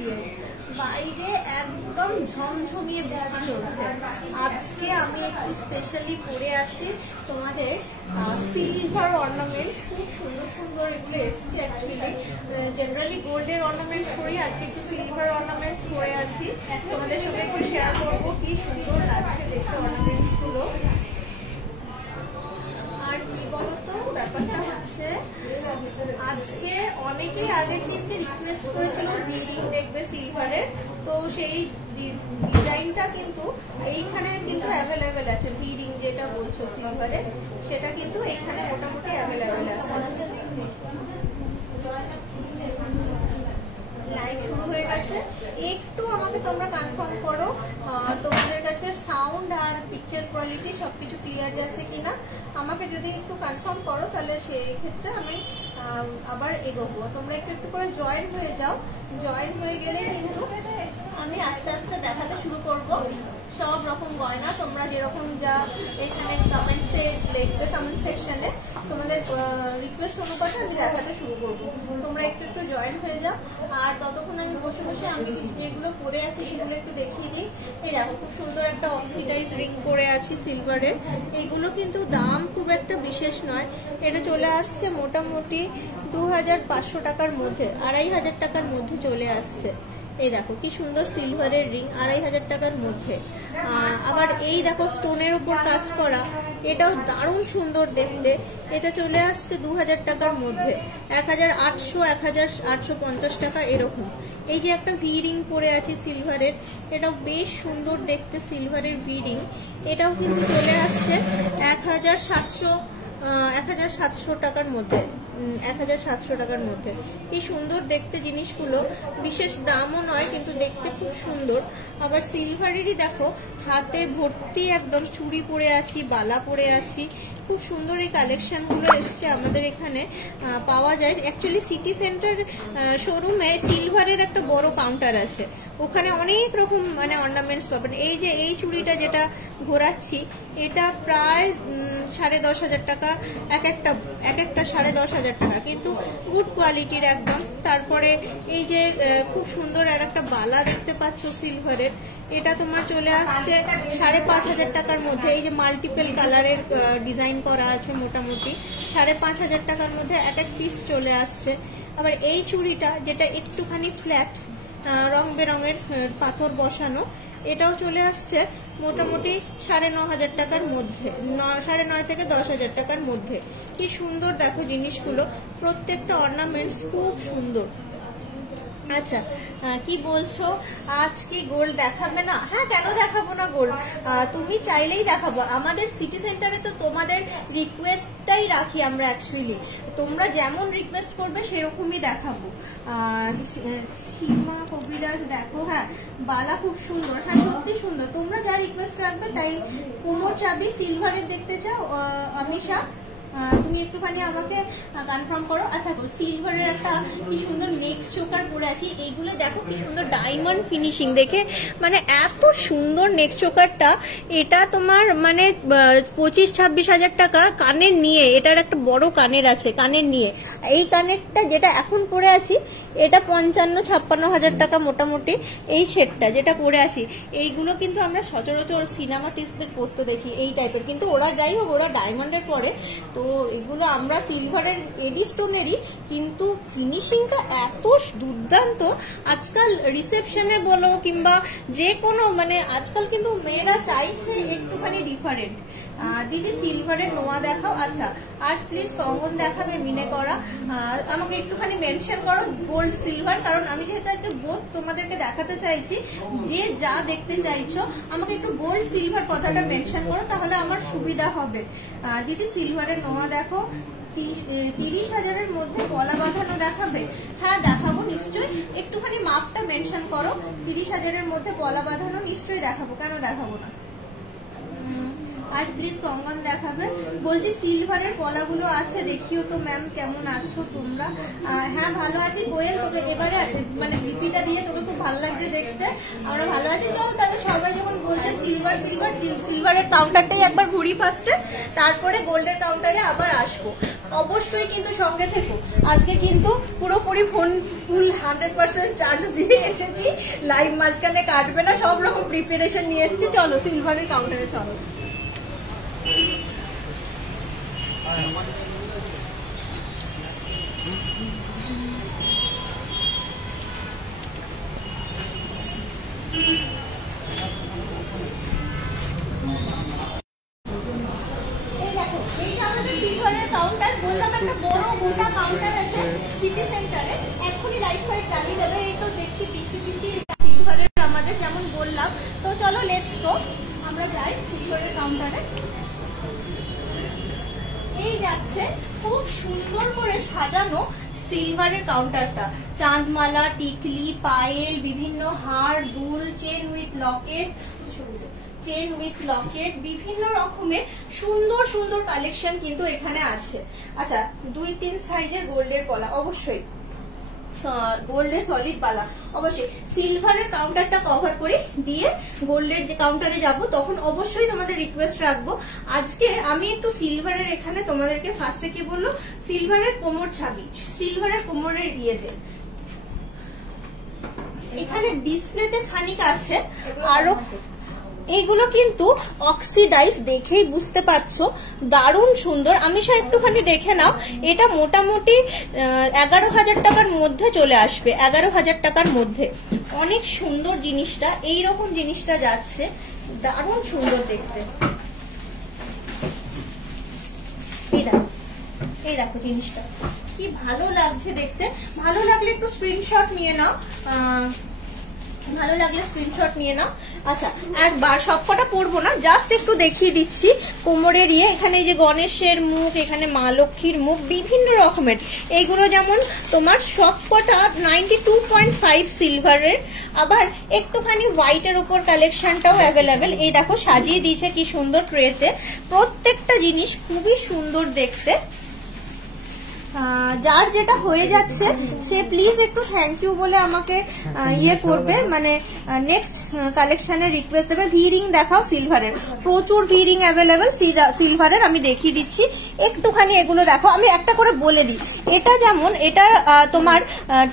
দেখিয়ে। বাইরে একদম ঝমঝমিয়ে বৃষ্টি চলছে। আজকে আমি একটু স্পেশালি পরে আছি তোমাদের সিলভার অর্নামেন্টস। খুব সুন্দর সুন্দর এগুলো এসছে। অ্যাকচুয়ালি জেনারেলি গোল্ডের অর্নামেন্টস করি, আজকে একটু সিলভার অর্নামেন্টস পরে আছি। তোমাদের সাথে একটু শেয়ার করবো কি সুন্দর লাগছে দেখতে অর্নামেন্টস গুলো। আর কি বলতো ব্যাপারটা হচ্ছে আজকে অনেকেই আগের দিনকে রিকোয়েস্ট করেছিল রিডিং দেখবে সিলভারের, তো সেই ডিজাইনটা কিন্তু এইখানে কিন্তু অ্যাভেলেবেল আছে। রিডিং যেটা বলছো সিলভারের সেটা কিন্তু এইখানে মোটামুটি অ্যাভেলেবেল আছে। লাইভ শুরু হয়ে গেছে, একটু আমাকে তোমরা কনফার্ম করো তোমাদের কাছে সাউন্ড আর পিকচার কোয়ালিটি সবকিছু ক্লিয়ার যাচ্ছে কিনা। আমাকে যদি একটু কনফার্ম করো তাহলে সেই ক্ষেত্রে আমি আবার এগোবো। তোমরা একটু একটু করে জয়েন হয়ে যাও। জয়েন হয়ে গেলে কিন্তু আমি আস্তে আস্তে দেখাতে শুরু করব সব রকম গয়না। তোমরা যেরকম যা এখানে কমেন্টসে লিখবে, কমেন্ট সেকশনে তোমাদের রিকোয়েস্ট অনুপাতে আমি দেখাতে শুরু করবো। তোমরা একটু একটু জয়েন হয়ে যাও। আর ততক্ষণ আমি বসে বসে আমি যেগুলো পরে আছি সেগুলো একটু দেখিয়ে দিই। এই দেখো খুব সুন্দর একটা অক্সিডাইজ রিং পরে আছি সিলভারের। এগুলো কিন্তু দাম খুব একটা বিশেষ নয়, এটা চলে আসছে মোটামুটি 2500 টাকার মধ্যে, 2500 টাকার মধ্যে চলে আসছে। এই দেখো কি সুন্দর সিলভারের রিং 2500 টাকার মধ্যে। আবার এই দেখো স্টোনের উপর কাজ করা, এটাও দারুণ সুন্দর দেখতে। এটা চলে আসছে 2000 টাকার মধ্যে, 1800 1850 টাকা এরকম। এই যে একটা ভি রিং পরে আছে সিলভারের, এটাও বেশ সুন্দর দেখতে সিলভারের ভি রিং। এটাও কিন্তু চলে আসছে 1700 টাকার মধ্যে, 1700 টাকার মধ্যে। কি সুন্দর দেখতে জিনিসগুলো, বিশেষ দামও নয় কিন্তু দেখতে খুব সুন্দর। আবার সিলভারেরই দেখো হাতে ভর্তি একদম চুড়ি পরে আছি, বালা পরে আছি। খুব সুন্দর এই কালেকশন গুলো এসছে আমাদের এখানে পাওয়া যায়। অ্যাকচুয়ালি সিটি সেন্টার শোরুমে সিলভারের একটা বড় কাউন্টার আছে, ওখানে অনেক রকম মানে অর্নামেন্টস পাবেন। এই যে এই চুড়িটা যেটা ঘোরাচ্ছি এটা প্রায় 10,500 টাকা, এক একটা 10,500 টাকা, কিন্তু গুড কোয়ালিটির একদম। তারপরে এই যে খুব সুন্দর আর একটা বালা দেখতে পাচ্ছ সিলভারের, এটা তোমার চলে আসছে 5,500 টাকার মধ্যে। এই যে মাল্টিপল কালারের ডিজাইন করা আছে, মোটামুটি 5,500 টাকার মধ্যে এক এক পিস চলে আসছে। আবার এই চুড়িটা যেটা একটুখানি ফ্ল্যাট রং বেরঙের পাথর বসানো, এটাও চলে আসছে মোটামুটি 9,500 টাকার মধ্যে, 9,500 থেকে 10,000 টাকার মধ্যে। কি সুন্দর দেখো জিনিসগুলো, প্রত্যেকটা অর্নামেন্টস খুব সুন্দর। আচ্ছা কি বলছো আজকে গোল্ড দেখাবে না? হ্যাঁ কেন দেখাবো না গোল্ড, তুমি চাইলেই দেখাবো। আমাদের সিটি সেন্টারে তো তোমাদের রিকোয়েস্টটাই রাখি আমরা। অ্যাকচুয়ালি তোমরা যেমন রিকোয়েস্ট করবে সেরকমই দেখাবো। সীমা কবিরাজ দেখো, হ্যাঁ বালা খুব সুন্দর, হ্যাঁ সত্যি সুন্দর। তোমরা যা রিকোয়েস্ট রাখবে তাই। কোমর চাবি সিলভারের দেখতে চাও আমিষা, তুমি একটুখানি আমাকে কনফার্ম করো। আচ্ছা সিলভারের একটা কি সুন্দর নেক চোকার পরে আছি, এইগুলো দেখো কি সুন্দর ডায়মন্ড ফিনিশিং, দেখে মানে এত সুন্দর নেক চোকারটা। এটা তোমার মানে 25-26 হাজার টাকা কানের নিয়ে, এটার একটা বড় কানের আছে কানের নিয়ে। এই কানেরটা যেটা এখন পরে আছি এটা 55-56 হাজার টাকা মোটামুটি। এই সেটটা যেটা পরে আসি, এইগুলো কিন্তু আমরা সচরাচর সিনেমাটিস্টদের পরতে দেখি এই টাইপের, কিন্তু ওরা যাই হোক ওরা ডায়মন্ডের পরে, তো এগুলো আমরা সিলভারের এডি স্টোনেরই, কিন্তু ফিনিশিংটা এত দুর্দান্ত। আজকাল রিসেপশনে বলো কিংবা যে কোনো মানে আজকাল কিন্তু মেয়েরা চাইছে একটুখানি ডিফারেন্ট। দিদি সিলভারের নোয়া দেখাও। আচ্ছা আজ প্লিজ কঙ্গন দেখাবে মিনে করা, আমাকে একটুখানি মেনশন করো গোল্ড সিলভার, কারণ আমি যেহেতু আজকে বোথ তোমাদেরকে দেখাতে চাইছি, যে যা দেখতে চাইছো আমাকে একটু গোল্ড সিলভার কথাটা মেনশন করো, তাহলে আমার সুবিধা হবে। দিদি সিলভারের নোয়া দেখো, 30,000-এর মধ্যে পলা বাঁধানো দেখাবে? হ্যাঁ দেখাবো নিশ্চয়ই, একটুখানি মাপটা মেনশন করো। 30,000-এর মধ্যে পলা বাঁধানো নিশ্চয়ই দেখাবো, কেন দেখাবো না। আজ প্লিজ কঙ্গন দেখাবে। বলছি সিলভারের পলাগুলো আছে, দেখিও তো ম্যাম কেমন আছো তোমরা? হ্যাঁ ভালো আছি কোয়েল, তোকে এবারে মানে বিপিটা দিয়ে তোকে খুব ভালো লাগছে দেখতে, আমরা ভালো আছি। চল তাহলে সবাই যখন বলছে সিলভার সিলভার, সিলভারের কাউন্টারটাই একবার ঘুরি ফার্স্টে, তারপরে গোল্ডের কাউন্টারে আবার আসবো। অবশ্যই কিন্তু সঙ্গে থেকো। আজকে কিন্তু পুরোপুরি ফোন ফুল 100% চার্জ দিয়ে এসেছি, লাইভ মাঝখানে কাটবে না, সব রকম প্রিপারেশন নিয়ে এসেছি। চলো সিলভারের কাউন্টারে চলো। কাউন্টার বললাম একটা বড় গোটা কাউন্টার আছে সিটি সেন্টারে, এখনই লাইট ফাইট চালিয়ে দেবে। এই তো দেখছি বৃষ্টি বৃষ্টি সিলভারের আমাদের যেমন বললাম। তো চলো লেটস গো, আমরা যাই সিলভারের কাউন্টারে। এই যাচ্ছে খুব সুন্দর করে সাজানো সিলভারের কাউন্টারটা, চাঁদমালা, টিকলি, পায়েল, বিভিন্ন হার, দুল, চেন উইথ লকেট, বিভিন্ন রকমের সুন্দর সুন্দর কালেকশন কিন্তু এখানে আছে। আচ্ছা 2-3 সাইজের গোল্ডের পলা, অবশ্যই গোল্ডের সলিড বালা, অবশ্যই সিলভারের কাউন্টারটা কভার করি দিয়ে গোল্ডের যে কাউন্টারে যাব তখন অবশ্যই তোমাদের রিকোয়েস্ট রাখবো। আজকে আমি একটু সিলভারের এখানে তোমাদেরকে ফার্স্টে কি বললো, সিলভারের কোমর ছাবি, সিলভারের কোমরের ইয়েতে এখানে ডিসপ্লেতে খানিক আছে আরো। এইগুলো কিন্তু অক্সিডাইজ, দেখেই বুঝতে পারছো দারুণ সুন্দর। আমি সব একটুখানি দেখে নাও, এটা মোটামুটি 11,000 টাকার মধ্যে চলে আসবে, 11,000 টাকার মধ্যে। অনেক সুন্দর জিনিসটা, এইরকম জিনিসটা যাচ্ছে, দারুণ সুন্দর দেখতে। এই দেখো জিনিসটা কি ভালো লাগছে দেখতে। ভালো লাগলে একটু স্ক্রিনশট নিয়ে নাও, ভালো লাগলে স্ক্রিনশট নিয়ে নাও। আচ্ছা একবার সবকটা পরবো না, জাস্ট একটু দেখিয়ে দিচ্ছি কোমরের ইয়ে। এখানে এই যে গণেশের মুখ, এখানে মা লক্ষ্মীর মুখ, বিভিন্ন রকমের। এইগুলো যেমন তোমার সবকটা 92.5 সিলভারের, আবার একটুখানি হোয়াইটের উপর কালেকশনটাও অ্যাভেলেবেল। এই দেখো সাজিয়ে দিয়েছে কি সুন্দর ট্রেতে, প্রত্যেকটা জিনিস খুবই সুন্দর দেখতে। যার যেটা হয়ে যাচ্ছে সে প্লিজ একটু থ্যাংক ইউ বলে আমাকে ইয়ে করবে, মানে নেক্সট কালেকশনে রিকোয়েস্ট দেবে। ভিরিং দেখাও সিলভারের, প্রচুর ভিরিং অ্যাভেলেবেল সিলভারের, আমি দেখিয়ে দিচ্ছি একটুখানি। এগুলো দেখো, আমি একটা করে বলে দিই। এটা যেমন এটা তোমার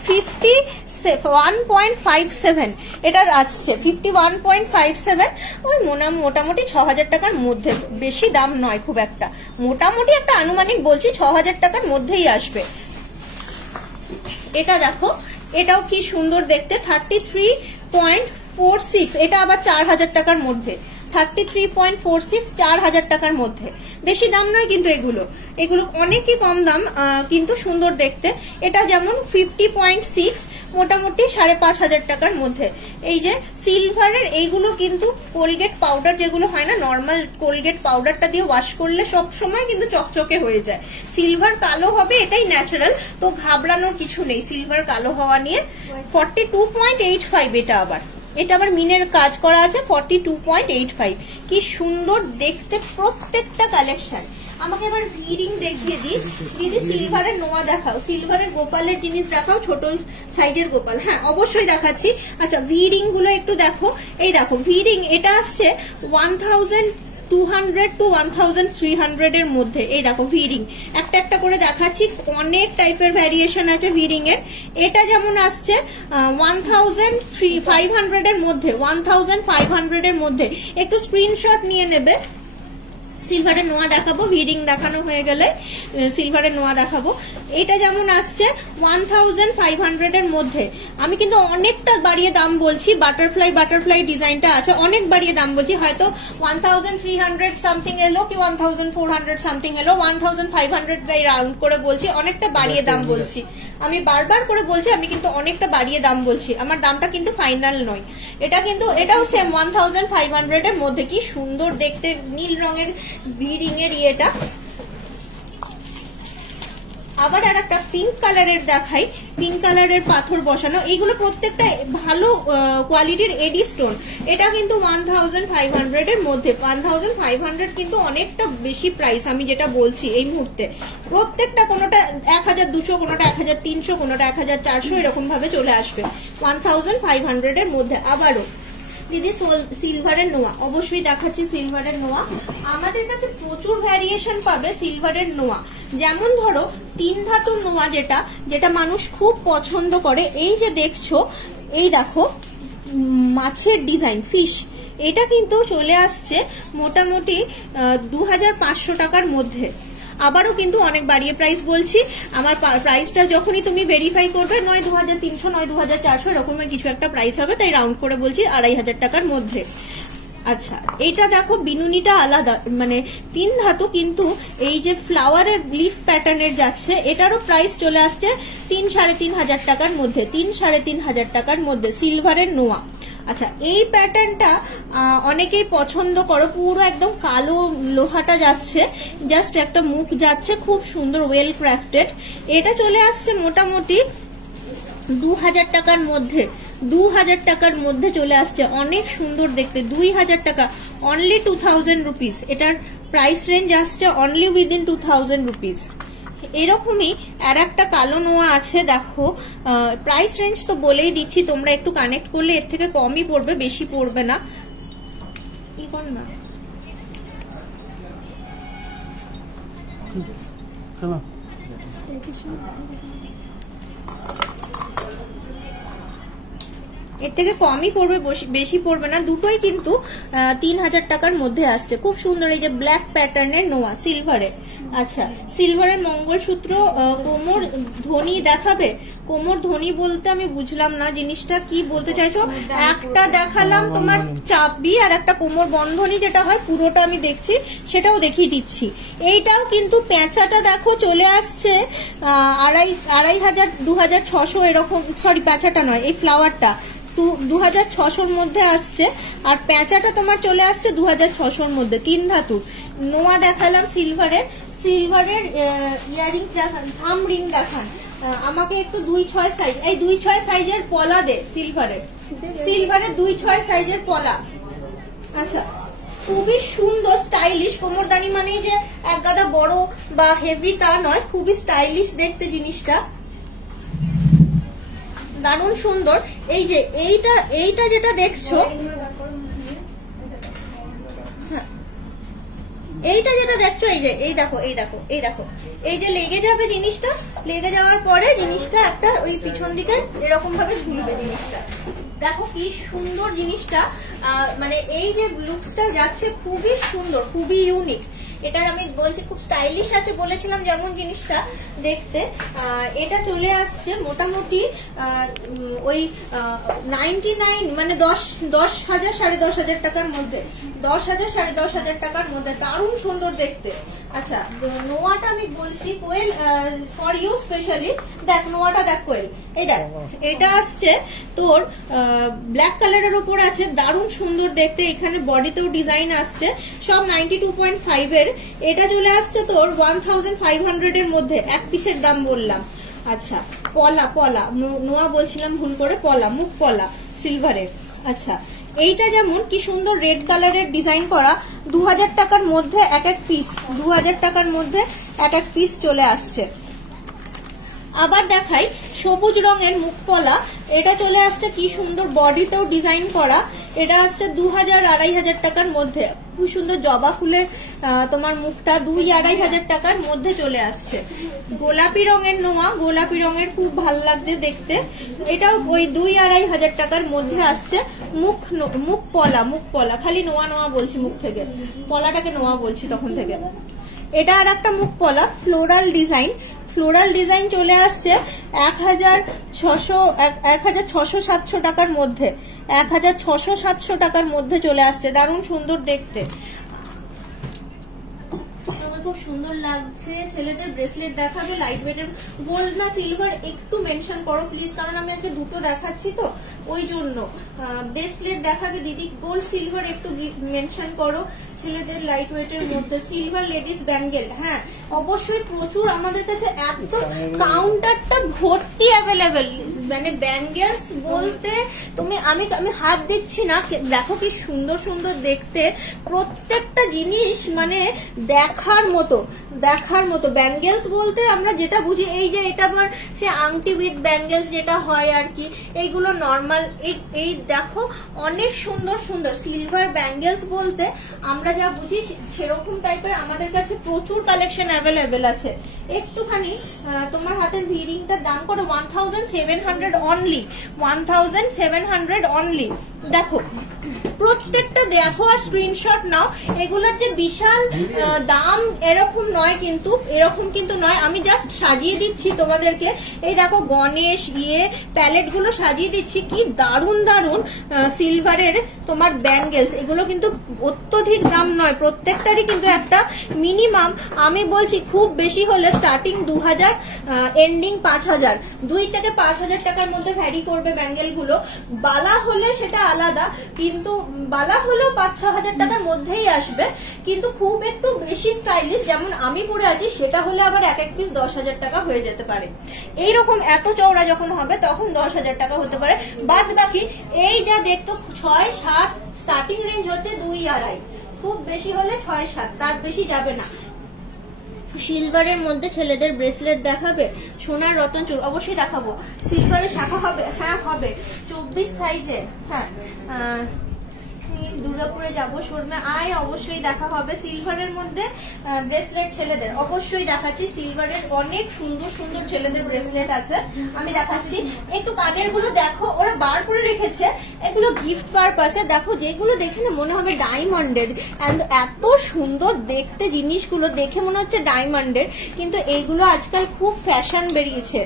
51.57 এটার আসছে, 51.57, ওই মোটামুটি 6,000 টাকার মধ্যে, বেশি দাম নয় খুব একটা, মোটামুটি একটা আনুমানিক বলছি 6,000 টাকার মধ্যেই আসবে। এটা দেখো, এটাও কি সুন্দর দেখতে, 33.46, এটা আবার 4,000 টাকার মধ্যে, 33.46, 4,000 টাকার মধ্যে, বেশি দাম নয় কিন্তু এগুলো অনেকই কম দাম, কিন্তু সুন্দর দেখতে। এটা যেমন 50.6, মোটামুটি 5,500 টাকার মধ্যে। এই যে সিলভারের এইগুলো কিন্তু কোলগেট পাউডার যেগুলো হয় না, নর্মাল কোলগেট পাউডারটা দিয়ে ওয়াশ করলে সব সময় কিন্তু চকচকে হয়ে যায়। সিলভার কালো হবে এটাই ন্যাচারাল, তো ঘাবড়ানোর কিছু নেই সিলভার কালো হওয়া নিয়ে। 42.85 এটা আবার মিনের কাজ করা আছে, 42.85, কি সুন্দর দেখতে প্রত্যেকটা কালেকশন। আমাকে এবার ভিরিং দেখিয়ে দিই দিদি। সিলভারের নোয়া দেখাও, সিলভারের গোপালের জিনিস দেখাও, ছোট সাইজের গোপাল। হ্যাঁ অবশ্যই দেখাচ্ছি। আচ্ছা ভিরিং গুলো একটু দেখো। এই দেখো ভিরিং, এটা আসছে 1,200 to 1,300 এর মধ্যে। এই দেখো ভিরিং একটা একটা করে দেখাচ্ছি, অনেক টাইপের ভ্যারিয়েশন আছে ভিরিং এর। এটা যেমন আসছে 1,500 এর মধ্যে, 1,500 এর মধ্যে। একটু স্ক্রিনশট নিয়ে নেবে। সিলভারের নোয়া দেখাবো, ভিরিং দেখানো হয়ে গেলে সিলভারের নোয়া দেখাবো। এটা যেমন আসছে 1,500 এর মধ্যে। আমি কিন্তু অনেকটা বাড়িয়ে দাম বলছি, বাটারফ্লাই ডিজাইনটা আছে, অনেক বাড়িয়ে দাম বলছি। হয়তো 1,300 সামথিং এলো কি 1,400 সামথিং এলো, 1,500 তাই রাউন্ড করে বলছি, অনেকটা বাড়িয়ে দাম বলছি। আমি বারবার করে বলছি আমি কিন্তু অনেকটা বাড়িয়ে দাম বলছি, আমার দামটা কিন্তু ফাইনাল নয়। এটা কিন্তু এটাও সেম 1,500 এর মধ্যে। কি সুন্দর দেখতে নীল রঙের ভিরিং এর ইয়েটা। আবার আর একটা পিঙ্ক কালারের দেখাই, পিঙ্ক কালারের পাথর বসানো। এইগুলো প্রত্যেকটা ভালো কোয়ালিটির এডি স্টোন। এটা কিন্তু 1,500 এর মধ্যে। 1,500 কিন্তু অনেকটা বেশি প্রাইস আমি যেটা বলছি এই মুহূর্তে। প্রত্যেকটা কোনোটা 1,200, কোনোটা 1,300, কোনোটা 1,400 এরকম ভাবে চলে আসবে 1,500 এর মধ্যে। আবারও দিদি সিলভারের নোয়া অবশ্যই দেখাচ্ছি। সিলভারের নোয়া আমাদের কাছে প্রচুর ভ্যারিয়েশন পাবে সিলভারের নোয়া। যেমন ধরো 3 ধাতুর নোয়া যেটা যেটা মানুষ খুব পছন্দ করে, এই যে দেখছো, এই দেখো মাছের ডিজাইন ফিশ, এটা কিন্তু চলে আসছে মোটামুটি 2500 টাকার মধ্যে। আবারও কিন্তু অনেক বাড়িয়ে প্রাইস বলছি, আমার প্রাইসটা যখনই তুমি ভেরিফাই করবে নয় 2300 নয় 2400 এরকমের কিছু একটা প্রাইস হবে, তাই রাউন্ড করে বলছি 2500 টাকার মধ্যে। আচ্ছা, এটা দেখো বিনুনিটা আলাদা, মানে 3 ধাতু কিন্তু এই যে ফ্লাওয়ারের লিফ প্যাটার্নের যাচ্ছে, এটারও প্রাইস চলে আসছে 3-3.5 টাকার মধ্যে, 3-3.5 টাকার মধ্যে সিলভারের নোয়া। আচ্ছা, এই প্যাটার্নটা অনেকেই পছন্দ করো, পুরো একদম কালো লোহাটা যাচ্ছে, জাস্ট একটা মুখ যাচ্ছে, খুব সুন্দর ওয়েল ক্রাফটেড। এটা চলে আসছে মোটামুটি 2000 টাকার মধ্যে, 2000 টাকার মধ্যে চলে আসছে, অনেক সুন্দর দেখতে। 2000 টাকা, অনলি 2000 রুপিস। এটার প্রাইস রেঞ্জ আসছে অনলি উইদিন 2000 রুপিস। এরকমই আর একটা কালো নোয়া আছে, দেখো প্রাইস রেঞ্জ তো বলেই দিচ্ছি, তোমরা একটু কানেক্ট করলে এর থেকে কমই পড়বে, বেশি পড়বে না। কি কর না এর থেকে কমই পড়বে, বেশি পড়বে না। দুটোই কিন্তু 3000 টাকার মধ্যে আসছে। খুব সুন্দর এই যে ব্ল্যাক প্যাটার্নের নোয়া সিলভারের। আচ্ছা, সিলভারের মঙ্গলসূত্র, কোমর ধনী দেখাবে। কোমর ধনী বলতে আমি বুঝলাম না জিনিসটা কি বলতে চাইছো। একটা দেখালাম তোমার চাবি, আর একটা কোমর বন্ধনী যেটা হয় পুরোটা আমি দেখছি, সেটাও দেখিয়ে দিচ্ছি। এইটাও কিন্তু পেঁচাটা দেখো চলে আসছে 2500 2600 এরকম, সরি পেঁচাটা নয়, এই ফ্লাওয়ারটা 2600 মধ্যে আসছে, আর পেঁচাটা তোমার চলে আসছে 2600 মধ্যে। 3 ধাতুর নোয়া দেখালাম সিলভারের। সিলভারের ইয়ারিংস দেখান, থাম রিং দেখান আমাকে একটু 2-6 সাইজ, এই 2-6 সাইজের পলা দে সিলভারের, সিলভারের 2-6 সাইজের পলা। আচ্ছা, খুবই সুন্দর স্টাইলিশ কোমরদানি, মানে যে এক গাদা বড় বা হেভি তা নয়, খুবই স্টাইলিশ দেখতে জিনিসটা, দারুণ সুন্দর। এই যে এইটা যেটা দেখছো, এইটা যেটা দেখছো, এই দেখো এই যে লেগে যাবে জিনিসটা, লেগে যাওয়ার পরে জিনিসটা একটা ওই পিছন দিকে এরকম ভাবে ঝুলবে জিনিসটা। দেখো কি সুন্দর জিনিসটা, মানে এই যে লুকসটা যাচ্ছে খুবই সুন্দর, খুবই ইউনিক। এটার আমি বলছি খুব স্টাইলিশ আছে বলেছিলাম যেমন জিনিসটা দেখতে। এটা চলে আসছে মোটামুটি ওই 99 মানে 10,000 10,500 টাকার মধ্যে, 10,000 10,500 টাকার মধ্যে, দারুণ সুন্দর দেখতে। আচ্ছা, নোয়াটা আমি বলছি কোয়েল ফর ইউ স্পেশালি। দেখ নোয়াটা, দেখ কোয়েল, এই দেখ, এটা আসছে তোর ব্ল্যাক কালারের উপর আছে, দারুণ সুন্দর দেখতে। এখানে বডিতেও ডিজাইন আসছে, সব 92.5 এর। এটা চলে আসছে তোর 1500 এর মধ্যে, এক পিসের দাম বললাম। আচ্ছা, পলা নোয়া বলছিলাম ভুল করে, পলা, মুখ পলা সিলভারের। আচ্ছা, এইটা যেমন কি সুন্দর রেড কালারের ডিজাইন করা, 2000 টাকার মধ্যে এক এক পিস, 2000 টাকার মধ্যে এক এক পিস চলে আসছে। আবার দেখাই সবুজ রঙের মুখপলা, এটা চলে আসছে কি সুন্দর, বডিতেও ডিজাইন করা। এটা আসছে 2000-2500 টাকার মধ্যে। খুব সুন্দর জবা ফুলের তোমার মুখটা 2-2500 টাকার মধ্যে চলে আসছে। গোলাপি রঙের নোয়া, গোলাপি রঙের খুব ভালো লাগছে দেখতে, এটাও ওই 2-2500 টাকার মধ্যে আসছে। মুখ পলা, খালি নোয়া বলছি, মুখ থেকে পলাটাকে নোয়া বলছি তখন থেকে। এটা আর একটা মুখ পলা, ফ্লোরাল ডিজাইন চলে আসছে 1600-1700 টাকার মধ্যে, 1600-1700 টাকার মধ্যে চলে আসছে, দারুণ সুন্দর দেখতে, খুব সুন্দর লাগছে। ছেলেদের ব্রেসলেট দেখাবে, লাইট ওয়েটের, গোল্ড না সিলভার একটু মেনশন করো প্লিজ, কারণ আমি আজকে দুটো দেখাচ্ছি তো ওই জন্য। ব্রেসলেট দেখাবে দিদি, গোল্ড সিলভার একটু মেনশন করো। ছেলেদের লাইট ওয়েটের মধ্যে সিলভার লেডিস ব্যাঙ্গেল, হ্যাঁ অবশ্যই প্রচুর আমাদের কাছে, একদম কাউন্টারটা ভর্তি অ্যাভেলেবেল। মানে ব্যাঙ্গেলস বলতে তুমি আমি হাত দিচ্ছি না, দেখো কি সুন্দর সুন্দর দেখতে, প্রত্যেকটা জিনিস মানে দেখার মতো। দেখার মতো। ব্যাঙ্গেলস বলতে আমরা যেটা বুঝি এই যে এটা আবার সে আংটি উইথ ব্যাঙ্গেলস যেটা হয় আর কি, এইগুলো নর্মাল। এই দেখো অনেক সুন্দর সুন্দর সিলভার ব্যাঙ্গেলস বলতে আমরা যা বুঝি সেরকম টাইপের আমাদের কাছে প্রচুর কালেকশন অ্যাভেলেবেল আছে। একটুখানি তোমার হাতের ভিরিংটার দাম করো 1700 অনলি, 1700 অনলি। দেখো প্রত্যেকটা দেখো আর স্ক্রিনশট নাও। এগুলোর যে বিশাল দাম এরকম নয়, কিন্তু এরকম কিন্তু নয়, আমি জাস্ট সাজিয়ে দিচ্ছি তোমাদেরকে। এই দেখো গণেশ প্যালেট গুলো সাজিয়ে দিচ্ছি, কি দারুন দারুন সিলভারের তোমার ব্যাঙ্গেলস। এগুলো কিন্তু অত্যধিক দাম নয়, প্রত্যেকটারই কিন্তু একটা মিনিমাম আমি বলছি খুব বেশি হলে স্টার্টিং 2000 এন্ডিং 5000, 2 থেকে 5000 টাকার মধ্যে ভ্যারি করবে ব্যাঙ্গেল গুলো। বালা হলে সেটা আলাদা, কিন্তু বালা হলেও 5-6 হাজার টাকার মধ্যেই আসবে। কিন্তু খুব একটু বেশি স্টাইলিশ যেমন আমি পরে আছি সেটা হলে আবার এক এক পিস 10,000 টাকা হয়ে যেতে পারে। এইরকম এত চওড়া যখন হবে তখন 10,000 টাকা হতে পারে। বাদ বাকি এই যা দেখতো 6-7 স্টার্টিং রেঞ্জ হচ্ছে 2-2.5, খুব বেশি হলে 6-7, তার বেশি যাবে না। সিলভারের মধ্যে ছেলেদের ব্রেসলেট দেখাবে, সোনার রতন চুল অবশ্যই দেখাবো। সিলভারের শাখা হবে, হ্যাঁ হবে 24 সাইজের। হ্যাঁ দুর্গাপুরে যাবো শোরুমে আয়, অবশ্যই দেখা হবে। সিলভারের মধ্যে ব্রেসলেট ছেলেদের অবশ্যই দেখাচ্ছি। সিলভারের অনেক সুন্দর সুন্দর ছেলেদের ব্রেসলেট আছে, আমি দেখাচ্ছি। একটু কানের গুলো দেখো, ওরা বার করে রেখেছে এগুলো গিফট পারপাসে। দেখো যেগুলো দেখে না মনে হবে ডায়মন্ডের, এত সুন্দর দেখতে জিনিসগুলো, দেখে মনে হচ্ছে ডায়মন্ডের, কিন্তু এইগুলো আজকাল খুব ফ্যাশন বেরিয়েছে,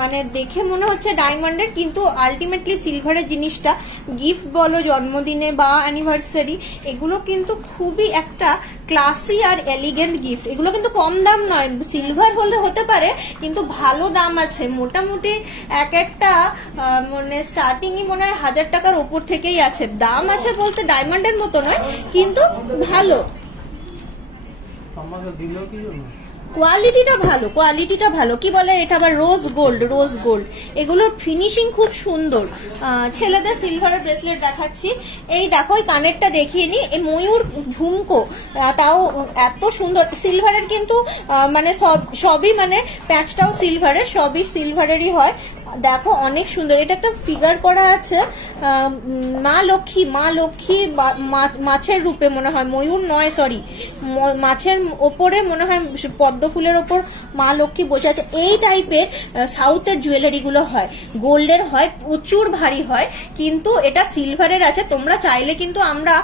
মানে দেখে মনে হচ্ছে ডায়মন্ডের, কিন্তু আলটিমেটলি সিলভারের জিনিসটা গিফট বলো জন্মদিনে বা অ্যানিভার্সারি, এগুলো কিন্তু খুবই একটা ক্লাসি আর এলিগেন্ট গিফট। এগুলো কিন্তু কম দাম নয়, সিলভার হলে হতে পারে কিন্তু ভালো দাম আছে। মোটামুটি এক একটা মানে স্টার্টিংই মনে হয় 1000 টাকার উপর থেকেই আছে। দাম আছে বলতে ডায়মন্ডের মতো নয়, কিন্তু ভালো, কোয়ালিটিটা ভালো, কোয়ালিটিটা ভালো। কি বলে এটা আবার রোজ গোল্ড, রোজ গোল্ড, এগুলোর ফিনিশিং খুব সুন্দর। ছেলেদের সিলভারের ব্রেসলেট দেখাচ্ছি। এই দেখো এই কানেরটা দেখিয়ে নি, এই ময়ূর ঝুমকো, তাও এত সুন্দর। সিলভারের কিন্তু মানে সবই মানে প্যাচটাও সিলভারের, সবই সিলভারেরই হয়। দেখো অনেক সুন্দর, এটা একটা ফিগার করা আছে মা লক্ষ্মী, মা লক্ষ্মী মাছের রূপে মনে হয়, ময়ূর নয় সরি, মাছের ওপরে মনে হয় পদ্ম ফুলের ওপর মা লক্ষ্মী বসে আছে। এই টাইপের সাউথের জুয়েলারি গুলো হয়, গোল্ডের হয়, প্রচুর ভারী হয়, কিন্তু এটা সিলভারের আছে। তোমরা চাইলে কিন্তু আমরা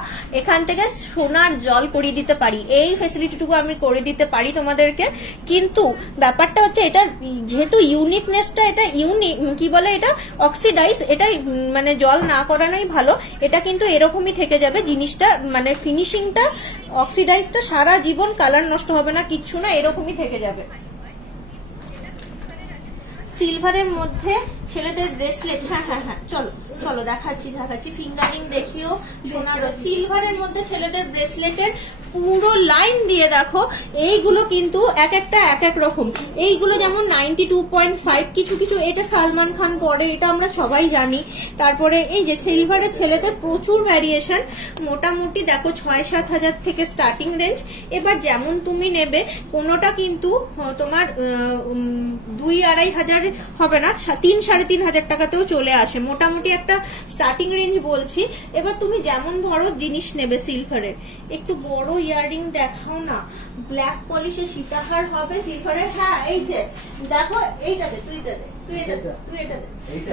এখান থেকে সোনার জল করিয়ে দিতে পারি, এই ফেসিলিটিটুকু আমি করে দিতে পারি তোমাদেরকে। কিন্তু ব্যাপারটা হচ্ছে এটা যেহেতু ইউনিকনেসটা, এটা ইউনিক কি বলে এটা অক্সিডাইজ, এটা মানে জল না করানোই ভালো। এটা কিন্তু এরকমই থেকে যাবে জিনিসটা, মানে ফিনিশিংটা অক্সিডাইজটা সারা জীবন, কালার নষ্ট হবে না, কিচ্ছু না, এরকমই থেকে যাবে। সিলভারের মধ্যে ছেলেদের ব্রেসলেট, হ্যাঁ হ্যাঁ হ্যাঁ চলো চলো দেখাচ্ছি দেখাচ্ছি। ফিঙ্গারিং দেখিও, সোনার সিলভারের মধ্যে ছেলেদের ব্রেসলেটের পুরো লাইন দিয়ে দেখো। এইগুলো কিন্তু এক একটা এক এক রকম। এইগুলো যেমন 92.5, কিছু কিছু এটা সালমান খান পরে, এটা আমরা সবাই জানি। তারপরে এই যে সিলভারের ছেলেদের প্রচুর ভ্যারিয়েশন, মোটামুটি দেখো 6-7 হাজার থেকে স্টার্টিং রেঞ্জ। এবার যেমন তুমি নেবে, কোনোটা কিন্তু তোমার 2-2.5 হাজার হবে না, 3-3.5 হাজার টাকাতেও চলে আসে। মোটামুটি একটা স্টার্টিং রেঞ্জ বলছি। এবার তুমি যেমন ধরো জিনিস নেবে সিলভারের, একটু বড় ইয়াররিং দেখাও না, ব্ল্যাক পলিশের সীতাহার হবে সিলভারের। হ্যাঁ এই যে দেখো এইটাতে, তুই এটাতে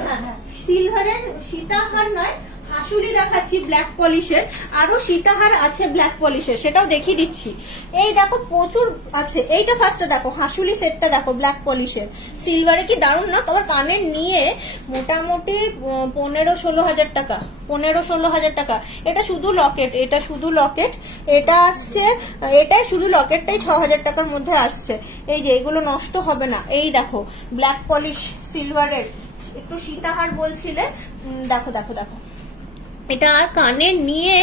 হ্যাঁ হ্যাঁ সিলভারের সীতাহার নয়, হাসুলি দেখাচ্ছি ব্ল্যাক পলিশের, আরো সীতাহার আছে ব্ল্যাক পলিশের, সেটাও দেখিয়ে দিচ্ছি। এই দেখো প্রচুর আছে। এইটা ফার্স্টে দেখো হাসুলি সেটটা দেখো ব্ল্যাক পলিশের, সিলভারে কি দারুণ না। তোমার কানের নিয়ে মোটামুটি 15-16 হাজার টাকা, 15-16 হাজার টাকা। এটা শুধু লকেট, এটা শুধু লকেট, এটা আসছে, এটাই শুধু লকেটটাই 6 হাজার টাকার মধ্যে আসছে। এই যে এগুলো নষ্ট হবে না। এই দেখো ব্ল্যাক পলিশ সিলভারের, একটু সীতাহার বলছিলে, দেখো দেখো দেখো এটা কানের নিয়ে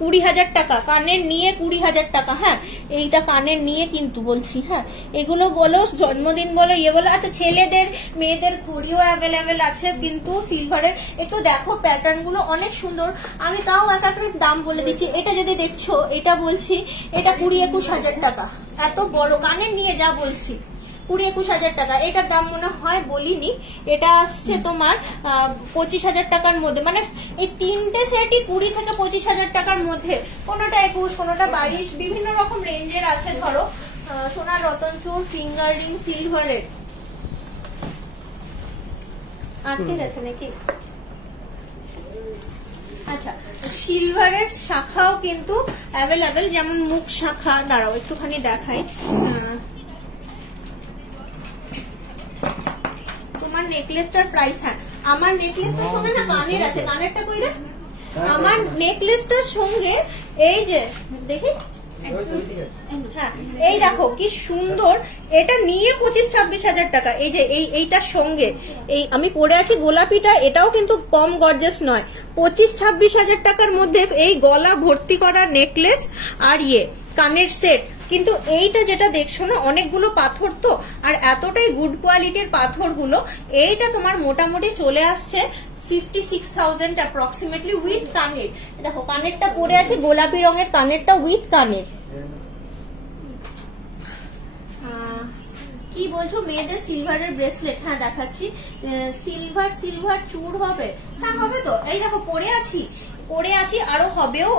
20,000 টাকা, কানের নিয়ে 20,000 টাকা। হ্যাঁ, এইটা কানের নিয়ে কিন্তু বলছি। হ্যাঁ, এগুলো বলো জন্মদিন বলো ইয়ে বলো। আচ্ছা, ছেলেদের মেয়েদের ঘড়িও অ্যাভেলেবেল আছে কিন্তু সিলভারের। একটু দেখো প্যাটার্ন গুলো অনেক সুন্দর, আমি তাও এক একটা দাম বলে দিচ্ছি। এটা যদি দেখছো, এটা বলছি এটা 20-21 টাকা। এত বড় কানের নিয়ে যা বলছি 20-21 টাকা। এটার দাম মনে হয় বলিনি, এটা আসছে তোমার 25,000 টাকার মধ্যে। মানে এই তিনটে সেটই 20 থেকে 25,000 টাকার মধ্যে। কোনোটা 21, কোনোটা 22, বিভিন্ন রকম রেঞ্জের আছে। ধরো সোনার রতন চূড়, ফিঙ্গার রিং, সিলভারের। আটকে গেছে নাকি? আচ্ছা, সিলভারের শাখাও কিন্তু অ্যাভেলেবেল, যেমন মুখ শাখা। দাঁড়াও একটুখানি দেখাই। তোমার নেকলেসটার প্রাইস, হ্যাঁ আমার নেকলেসটার সঙ্গে না কানের আছে। কানেরটা কই রে? আমার নেকলেসটার সঙ্গে এই যে দেখি, হ্যাঁ এই দেখো কি সুন্দর। এটা নিয়ে 25-26 টাকা। এই যে এইটার সঙ্গে এই আমি পরে আছি গোলাপিটা, এটাও কিন্তু কম গর্জাস নয়। 25-26 টাকার মধ্যে এই গলা ভর্তি করা নেকলেস আর ইয়ে কানের সেট। কিন্তু এইটা যেটা দেখছো না, অনেকগুলো পাথর তো, আর এতটাই গুড কোয়ালিটির পাথরগুলো। এইটা তোমার মোটামুটি চলে আসছে 56,000 অ্যাপ্রক্সিমেটলি উইথ কানের। দেখো কানেরটা পরে আছে গোলাপি রঙের, কানেরটা উইথ কানের। কি বলছো মেয়েদের সিলভারের ব্রেসলেট? হ্যাঁ দেখাচ্ছি। সিলভার চূড় হবে? হ্যাঁ হবে তো। এই দেখো পরে আছি আরো হবেও,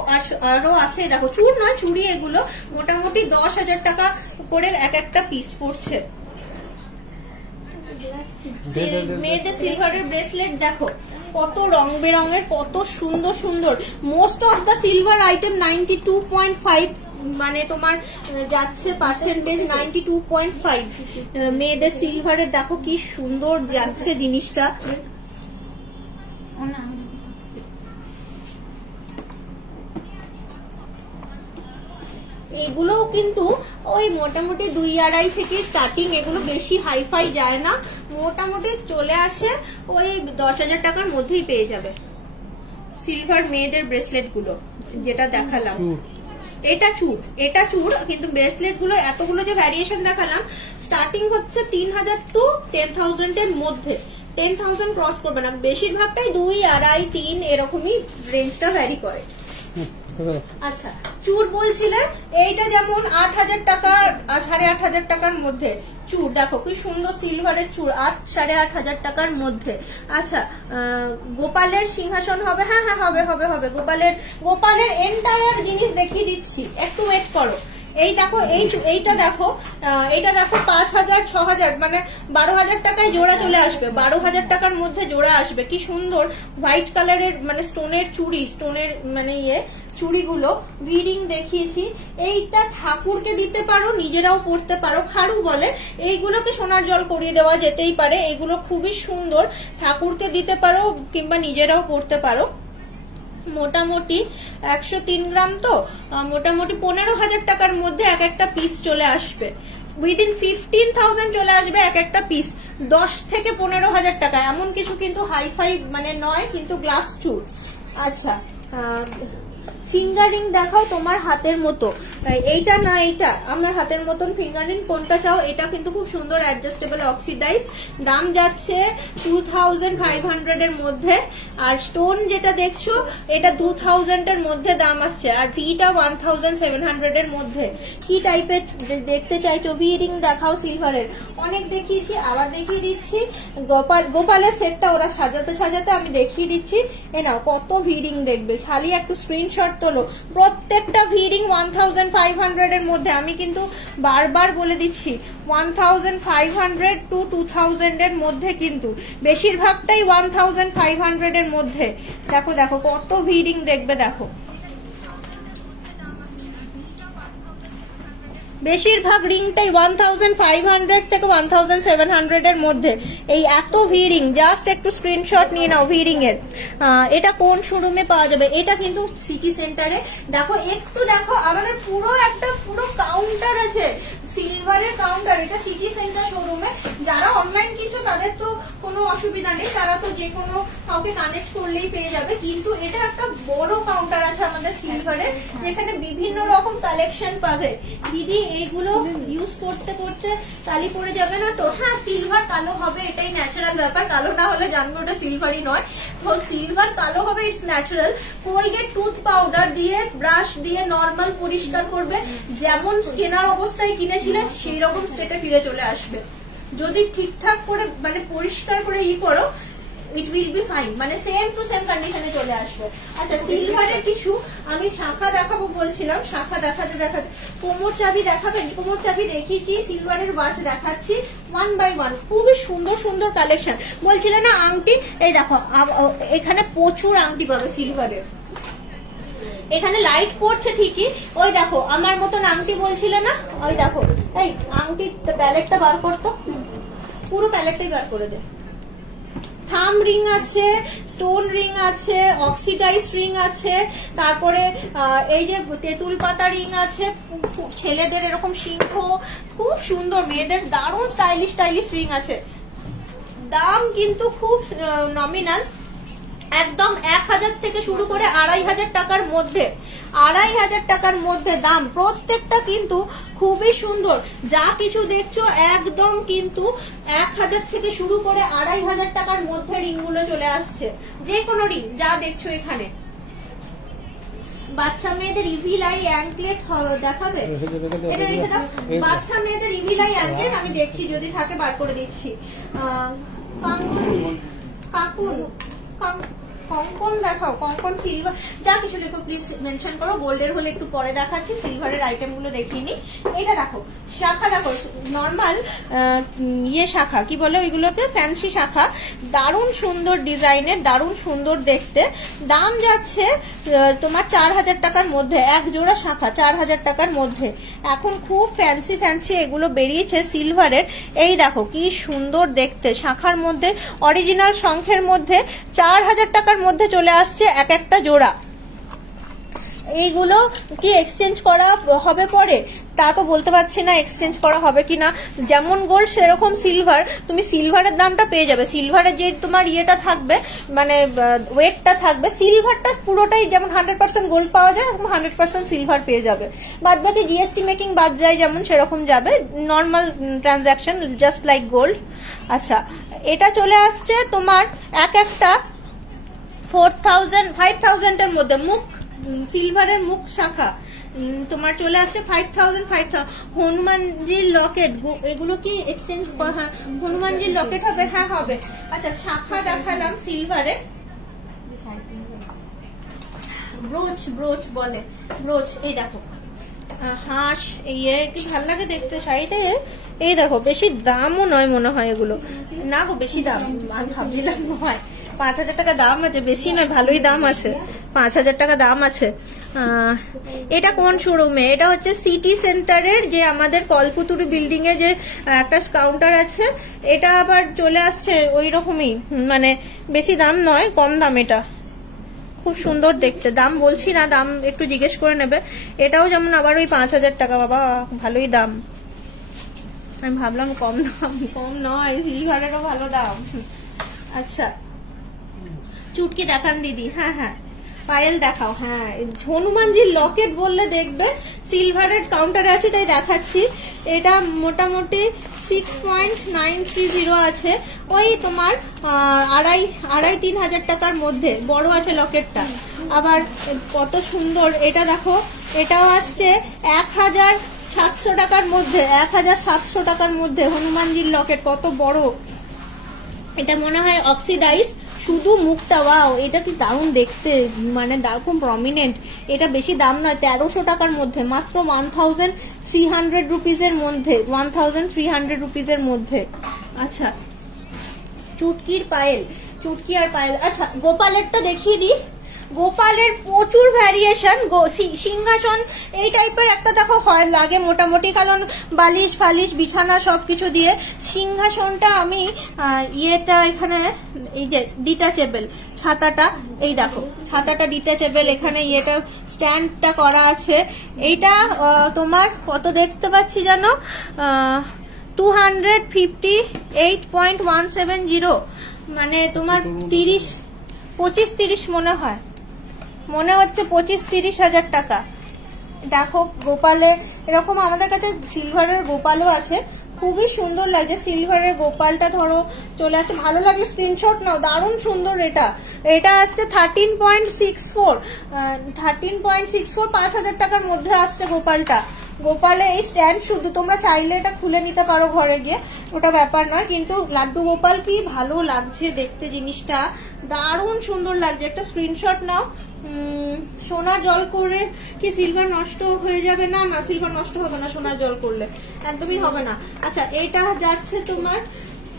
আরো আছে। দেখো চূড় নয় চুড়ি, এগুলো মোটামুটি 10,000 টাকা করে এক একটা পিস পড়ছে। মেয়েদের সিলভারের ব্রেসলেট দেখো কত রং বেরঙের, কত সুন্দর সুন্দর। Most of the silver item 92.5 মানে তোমার যাচ্ছে পার্সেন্টেজ 92.5। মেয়েদের সিলভারের দেখো কি সুন্দর যাচ্ছে জিনিসটা। এগুলোও কিন্তু ওই মোটামুটি 2-2.5 থেকে স্টার্টিং। এগুলো বেশি হাইফাই যায় না, মোটামুটি চলে আসে ওই 10,000 টাকার মধ্যেই পেয়ে যাবে সিলভার মেয়েদের ব্রেসলেট গুলো যেটা দেখালাম। এটা চূড় কিন্তু ব্রেসলেট গুলো এতগুলো যে ভ্যারিয়েশন দেখালাম, স্টার্টিং হচ্ছে 3,000 to 10,000 এর মধ্যে। 10,000 ক্রস করবে না, বেশিরভাগটাই 2-2.5-3 এরকমই রেঞ্জটা ভ্যারি করে। আচ্ছা, চূড় বলছিলে এইটা যেমন 8,000 টাকা 8,500 টাকার মধ্যে চূড়। দেখো কি সুন্দর সিলভারের চূড়, 8,500 টাকার মধ্যে। আচ্ছা, গোপালের সিংহাসন হবে? হ্যাঁ হ্যাঁ হবে হবে হবে। গোপালের এন্টায়ার জিনিস দেখিয়ে দিচ্ছি, একটু ওয়েট করো। এই দেখো এইটা দেখো 5,000 6,000 মানে 12,000 টাকায় জোড়া চলে আসবে। 12,000 টাকার মধ্যে জোড়া আসবে। কি সুন্দর হোয়াইট কালারের মানে স্টোনের চুড়ি, স্টোনের মানে চুড়িগুলো ভিডিং দেখিয়েছি। এইটা ঠাকুরকে দিতে পারো, নিজেরাও পরতে পারো, খাড়ু বলে। এইগুলোকে সোনার জল করিয়ে দেওয়া যেতেই পারে। এগুলো খুবই সুন্দর, ঠাকুরকে দিতে পারো কিংবা নিজেরাও পরতে পারো। মোটামুটি 103 গ্রাম তো মোটামুটি 15,000 টাকার মধ্যে এক একটা পিস চলে আসবে। উইদিন 15,000 চলে আসবে এক একটা পিস। 10 থেকে 15,000 টাকা এমন কিছু কিন্তু হাইফাই মানে নয়, কিন্তু গ্লাস চূড়। আচ্ছা, ফিঙ্গারিং দেখাও তোমার হাতের মতো। এইটা না এইটা আমার হাতের মতন ফিঙ্গারিং কোনটা চাও? এটা কিন্তু খুব সুন্দর অ্যাডজাস্টেবল অক্সিডাইজ। দাম যাচ্ছে 2,500 এর মধ্যে। আর স্টোন যেটা দেখছো এটা 2,000 এর মধ্যে দাম আসছে। আর ভিটা 1,700 এর মধ্যে। কি টাইপের দেখতে চাইছো? ভি রিং দেখাও সিলভারের। অনেক দেখিয়েছি, আবার দেখিয়ে দিচ্ছি। গোপালের সেটটা ওরা সাজাতে আমি দেখিয়ে দিচ্ছি। এ নাও কত ভি রিং দেখবে, খালি একটু স্ক্রিনশট তোলো। প্রত্যেকটা ভি রিং 1,500 এর মধ্যে। আমি কিন্তু বারবার বলে দিচ্ছি 1,500 to 2,000 এর মধ্যে, কিন্তু বেশিরভাগটাই 1,500 এর মধ্যে। দেখো দেখো কত ভি রিং দেখবে, দেখো বেশিরভাগ রিংটাই 1,500 থেকে 1,700 এর মধ্যে। এই এত ভি রিং, জাস্ট একটু স্ক্রিনশট নিয়ে নাও ভি রিং এর। এটা কোন শোরুমে পাওয়া যাবে? এটা কিন্তু সিটি সেন্টারে। দেখো একটু দেখো, আমাদের পুরো কাউন্টার আছে, সিলভারের কাউন্টার। এটা সিটি সেন্টার শোরুমে। যারা অনলাইন কিনছো তাদের তো কোনো অসুবিধা নেই, তারা তো যে কোনো কাউকে কানেক্ট করলেই পেয়ে যাবে। কিন্তু এটা একটা বড় কাউন্টার আছে আমাদের সিলভারের, যেখানে বিভিন্ন রকম কালেকশন পাবে। দিদি এইগুলো ইউজ করতে করতে কালি পড়ে যাবে না তো? হ্যাঁ, সিলভার কালো হবে, এটাই ন্যাচারাল ব্যাপার। কালো না হলে জানবো ওটা সিলভারই নয়। তো সিলভার কালো হবে, it's natural. Colgate tooth powder দিয়ে, ব্রাশ দিয়ে নর্মাল পরিষ্কার করবে, যেমন কেনার অবস্থায় কিনেছিলে সেই রকম স্টেটে ফিরে চলে আসবে। যদি ঠিকঠাক করে মানে পরিষ্কার করে করো, ইট উইল বি ফাইন, মানে সেম টু সেম কন্ডিশনে চলে আসবে। আচ্ছা, সিলভারের কিছু আমি শাখা দেখাবো বলছিলাম, শাখা দেখাতে দেখাতে কোমর চাবি দেখাবেন? কোমর চাবি দেখিয়েছি, সিলভারের ওয়াচ দেখাচ্ছি 1 by 1। খুবই সুন্দর সুন্দর কালেকশন। বলছিলে না আংটি, এই দেখো এখানে প্রচুর আংটি পাবে সিলভারের। এখানে লাইট পড়ছে ঠিকই, ওই দেখো আমার মতন আংটি বলছিলে না, ওই দেখো এই আংটি প্যালেটটা বার করতো, পুরো প্যালেটটাই বার করে দে। থাম রিং আছে, স্টোন রিং আছে, অক্সিডাইজ রিং আছে, তারপরে এই যে তেঁতুল পাতা রিং আছে, ছেলেদের এরকম সিংহ, খুব সুন্দর, মেয়েদের দারুণ স্টাইলিশ স্টাইলিশ রিং আছে। দাম কিন্তু খুব নমিনাল, একদম 1000 থেকে শুরু করে 2500 টাকার মধ্যে, 2500 টাকার মধ্যে দাম। প্রত্যেকটা কিন্তু খুবই সুন্দর, যা কিছু দেখছো একদম কিন্তু 1000 থেকে শুরু করে 2500 টাকার মধ্যে রিং গুলো চলে আসছে। যে কোনো রিং যা দেখছো এখানে। বাচ্চা মেয়েদের ইভিল আই অ্যাঙ্কলেট দেখাবে? এটা রেখে দাও। বাচ্চা মেয়েদের ইভিল আই অ্যাঙ্কলেট আমি দেখছি, যদি থাকে বার করে দিচ্ছি। কঙ্কন দেখাও, কঙ্কন সিলভার, যা কিছু লেখো প্লিজ মেনশন করো। গোল্ডের হলে একটু পরে দেখাচ্ছি, সিলভারের আইটেম গুলো দেখিয়ে নি। এটা দেখো, শাখা দেখো, নর্মাল শাখা কি বলে ওইগুলোকে, ফ্যান্সি শাখা, দারুণ সুন্দর ডিজাইনের, দারুণ সুন্দর দেখতে। দাম যাচ্ছে তোমার 4000 টাকার মধ্যে, এক জোড়া শাখা 4000 টাকার মধ্যে। এখন খুব ফ্যান্সি ফ্যান্সি এগুলো বেরিয়েছে সিলভারের। এই দেখো কি সুন্দর দেখতে, শাখার মধ্যে অরিজিনাল শঙ্খের মধ্যে 4000 টাকার মধ্যে চলে আসছে এক একটা জোড়া। এইগুলো কি এক্সচেঞ্জ করা হবে পরে? তা তো বলতে পারছি না এক্সচেঞ্জ করা হবে কিনা। যেমন গোল্ড সেরকম সিলভার, তুমি সিলভারের দামটা পেয়ে যাবে। সিলভারের যে তোমার ইয়েটা থাকবে, মানে ওয়েটটা থাকবে, সিলভারটা পুরোটাই যেমন 100% গোল্ড পাওয়া যায়, 100% সিলভার পেয়ে যাবে। বাদ বাকি জিএসটি মেকিং বাদ যায় যেমন, সেরকম যাবে। Normal transaction just like gold. আচ্ছা, এটা চলে আসছে তোমার এক একটা 4000 5000 এর মধ্যে। মুখ সিলভারের মুখ শাখা তোমার চলে আসছে 5000। হনুমানজির লকেট, এগুলো কি এক্সচেঞ্জ? হ্যাঁ, হনুমানজির লকেট হবে, হ্যাঁ হবে। আচ্ছা, শাখা দেখালাম সিলভারের। ব্রোচ, ব্রোচ বলে, ব্রোচ। এই দেখো হাঁস, কি ভাল লাগে দেখতে শাড়িতে। এই দেখো, বেশি দামও নয় মনে হয় এগুলো, না গো বেশি দাম, আমি ভাবছিলাম হয় 5000 টাকা দাম আছে, বেশি নয়, ভালোই দাম আছে, 5000 টাকা দাম আছে। এটা কোন শোরুমে? এটা হচ্ছে সিটি সেন্টারের, যে আমাদের কলকুতুরি বিল্ডিং এ যে একটা কাউন্টার আছে, এটা আবার চলে আসছে ওই রকমই, মানে বেশি দাম নয়, কম দাম। এটা খুব সুন্দর দেখতে, দাম বলছি না, দাম একটু জিজ্ঞেস করে নেবে। এটাও যেমন আবার ওই 5000 টাকা, বাবা ভালোই দাম। আমি ভাবলাম কম দাম, কম নয়, সিলভারেরও ভালো দাম। আচ্ছা, চুটকি দেখান দিদি। হ্যাঁ হ্যাঁ, পায়েল দেখাও। হ্যাঁ, হনুমানজির লকেট বললে দেখবে, সিলভারের কাউন্টারে আছে তাই দেখাচ্ছি। এটা মোটামুটি 6.930 আছে, ওই তোমার 2,500-3,000 টাকার মধ্যে। বড় আছে লকেটটা, আবার কত সুন্দর। এটা দেখো, এটাও আসছে 1700 টাকার মধ্যে, 1700 টাকার মধ্যে হনুমানজির লকেট, কত বড়। এটা মনে হয় অক্সিডাইজ, শুধু মুখটা। ওয়াও, এটা কি দারুণ দেখতে, মানে দারুণ প্রমিনেন্ট। এটা বেশি দাম নয়, 1300 টাকার মধ্যে, মাত্র 1300 রুপিজের মধ্যে, 1300 রুপিজের মধ্যে। আচ্ছা, চুটকির পায়েল, চুটকি আর পায়েল। আচ্ছা, গোপালেরটা দেখিয়ে দিই। গোপালের প্রচুর ভ্যারিয়েশন। সিংহাসন এই টাইপের একটা দেখো হয় লাগে মোটামুটি, কারণ বালিশ ফালিশ বিছানা সবকিছু দিয়ে। সিংহাসনটা আমি ইয়েটা এখানে, এই যে ডিটাচেবল ছাতাটা, এই দেখো ছাতাটা ডিটাচেবল, এখানে ইয়েটা স্ট্যান্ডটা করা আছে। এইটা তোমার কত দেখতে পাচ্ছি জানো, 258.170, মানে তোমার 25-30 মনে হয়, মনে হচ্ছে 25-30 হাজার টাকা। দেখো গোপালে এরকম আমাদের কাছে সিলভারের গোপালও আছে, খুবই সুন্দর লাগছে। সিলভারের গোপালটা ধরো চলে আসছে, ভালো লাগলে স্ক্রিনশট নাও, দারুণ সুন্দর। এটা আসছে 13.64 5,000 টাকার মধ্যে আসছে গোপালটা। গোপালে এই স্ট্যান্ড শুধু, তোমরা চাইলে এটা খুলে নিতে পারো ঘরে গিয়ে, ওটা ব্যাপার নয়। কিন্তু লাড্ডু গোপাল কি ভালো লাগছে দেখতে, জিনিসটা দারুণ সুন্দর লাগছে। একটা স্ক্রিনশট নাও। সোনা জল করে কি সিলভার নষ্ট হয়ে যাবে? না না, সিলভার নষ্ট হবে না সোনা জল করলে, একদমই হবে না। আচ্ছা, এটা যাচ্ছে তোমার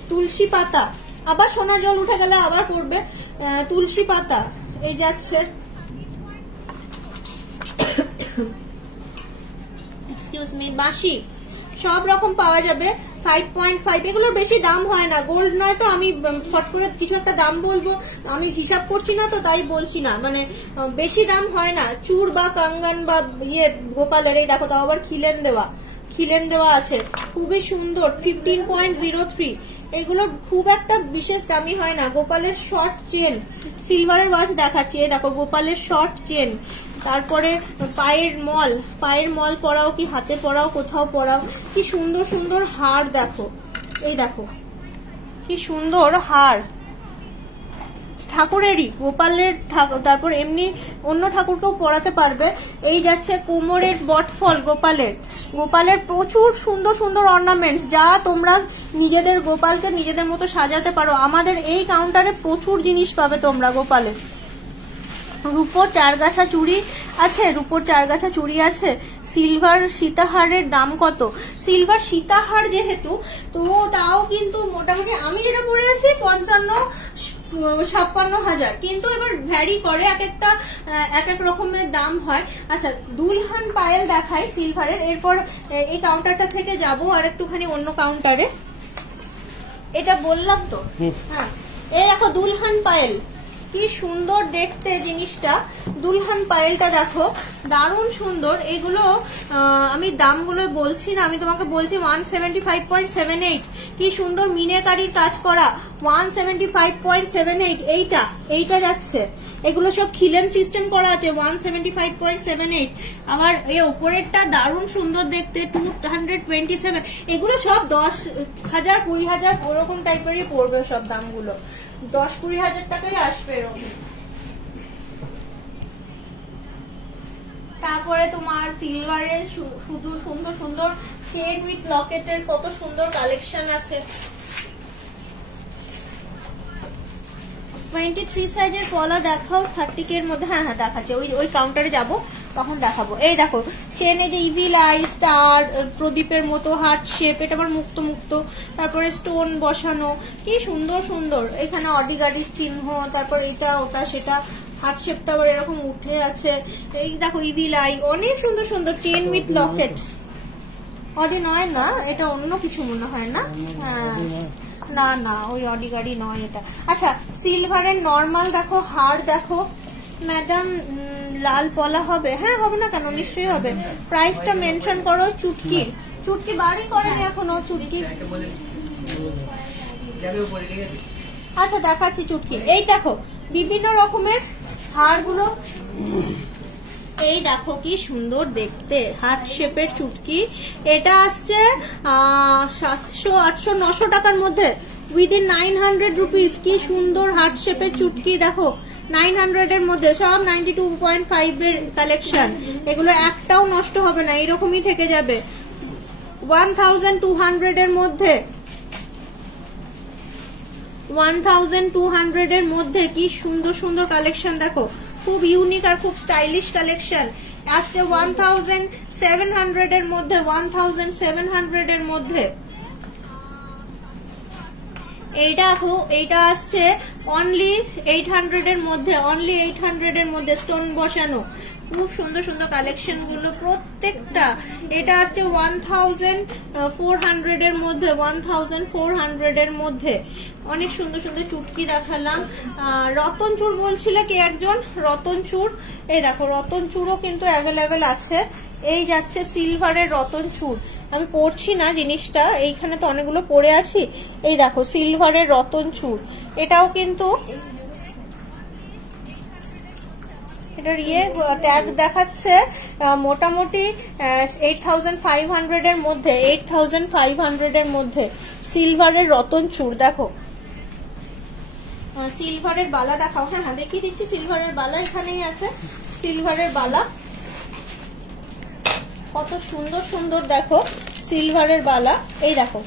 তুলসী পাতা, আবার সোনা জল উঠে গেলে আবার পড়বে। তুলসী পাতা এই যাচ্ছে, এক্সকিউজ মি, বাঁশি সব রকম পাওয়া যাবে। 5.5, এগুলোর বেশি দাম হয় না, গোল্ড নয় তো আমি ফট করে কিছু একটা দাম বলবো, আমি হিসাব করছি না তো তাই বলছি না, মানে বেশি দাম হয় না। চূড় বা কাঙ্গান বা গোপালের, এই দেখো তাও আবার খিলেন দেওয়া আছে, খুবই সুন্দর। 15.03, এগুলো খুব একটা বিশেষ দামি হয় না। গোপালের শর্ট চেন, সিলভারের ওয়াচ দেখাচ্ছি, এই দেখো গোপালের শর্ট চেন। তারপরে পায়ের মল পরাও কি হাতে পরাও কোথাও পরাও, কি সুন্দর সুন্দর হার দেখো, এই দেখো কি সুন্দর হার ঠাকুরেরই, গোপালের তারপর এমনি অন্য ঠাকুরকেও পরাতে পারবে। এই যাচ্ছে কোমরের বটফল গোপালের প্রচুর সুন্দর সুন্দর অর্নামেন্টস, যা তোমরা নিজেদের গোপালকে নিজেদের মতো সাজাতে পারো। আমাদের এই কাউন্টারে প্রচুর জিনিস পাবে তোমরা গোপালের। রূপোর 4 গাছা চুড়ি আছে, সিলভার সীতাহারের দাম কত? সিলভার সীতাহার যেহেতু, তো তাও কিন্তু মোটামুটি আমি যেটা পরে আছি 55-56 হাজার, কিন্তু এবার ভ্যারি করে, এক এক রকমের দাম হয়। আচ্ছা, দুলহান পায়েল দেখাই সিলভারের, এরপর এই কাউন্টারটা থেকে যাবো আর একটুখানি অন্য কাউন্টারে। এটা বললাম তো, হ্যাঁ, এই দেখো দুলহান পায়েল, কি সুন্দর দেখতে জিনিসটা। দুলহান পায়েলটা দেখো দারুণ সুন্দর। এগুলো আমি দামগুলো বলছি না, আমি তোমাকে বলছি 175.78, কি সুন্দর মিনাকারির কাজ করা, 175.78। এইটা যাচ্ছে, এগুলো সব খিলেন সিস্টেম করা আছে, 175.78। আবার এই ওপরেরটা দারুণ সুন্দর দেখতে, 227। এগুলো সব 10,000 20,000 ওরকম টাইপেরই পড়বে সব দামগুলো, 10-20 হাজার টাকাই আসবে এরকম। তারপরে তোমার সিলভারের শুধু সুন্দর সুন্দর চেন উইথ লকেটের কত সুন্দর কালেকশন আছে। 23 সাইজের পলা দেখাও 30 এর মধ্যে। হ্যাঁ দেখাচ্ছে, ওই কাউন্টারে যাব তখন দেখাবো। এই দেখো চেনে যে ইভিল আই, স্টার, প্রদীপের মতো হার্ট শেপ, এটা আবার মুক্ত। তারপরে স্টোন বসানো, কি সুন্দর সুন্দর। এখানে অডিগাড়ির চিহ্ন, তারপর এটা ওটা সেটা, হার্ট শেপটা আবার এরকম উঠে আছে। এই দেখো ইভিল আই, অনেক সুন্দর সুন্দর চেন উইথ লকেট। অডি নয় না, এটা অন্য কিছু মনে হয় না। হ্যাঁ, না ওই অডিগাড়ি নয় এটা। আচ্ছা, সিলভারের নর্মাল দেখো, হার দেখো ম্যাডাম, লাল পলা হবে? হ্যাঁ হবে না কেন, নিশ্চয়ই হবে। প্রাইসটা মেনশন করো। চুটকি বাড়ি করেনি এখনো চুটকি। আচ্ছা দেখাচ্ছি চুটকি। এই দেখো বিভিন্ন রকমের হারগুলো, এই দেখো কি সুন্দর দেখতে, হার্ট শেপের চুটকি। এটা আসছে 700, 800, 900 টাকার মধ্যে, উইদিন 900 রুপিস। কি সুন্দর হার্ট শেপের চুটকি দেখো, 900 এর মধ্যে, সব 92.5 এর কালেকশন। এগুলো একটাও নষ্ট হবে না, এরকমই থেকে যাবে। 1200 এর মধ্যে, 1200 এর মধ্যে কি সুন্দর সুন্দর কালেকশন দেখো, খুব ইউনিক আর খুব স্টাইলিশ কালেকশন আসছে। 1700 এর মধ্যে, 1700 এর মধ্যে। এইটা আসছে অনলি 800 এর মধ্যে, অনলি 800 এর মধ্যে, স্টোন বসানো, খুব সুন্দর সুন্দর কালেকশন গুলো প্রত্যেকটা। এটা আসছে 1400 এর মধ্যে, 1400 এর মধ্যে। অনেক সুন্দর সুন্দর চুটকি দেখালাম। রতন চূড় বলছিলে কে একজন, রতন চূড়, এই দেখো রতন চূড়ও কিন্তু অ্যাভেলেবেল আছে। এই যাচ্ছে সিলভারের রতন চূড়, আমি পড়ছি না জিনিসটা, এইখানে তো অনেকগুলো পড়ে আছি। এই দেখো সিলভারের রতন চূড়, এটাও কিন্তু এটার ট্যাগ দেখাচ্ছে মোটামুটি 8500 এর মধ্যে, 8500 এর মধ্যে। সিলভারের রতন চূড়, দেখো সিলভারের বালা দেখাও। হ্যাঁ হ্যাঁ দেখিয়ে দিচ্ছি, সিলভারের বালা এখানেই আছে। সিলভারের বালা কত সুন্দর সুন্দর, দেখো সিলভারের বালা। এই দেখো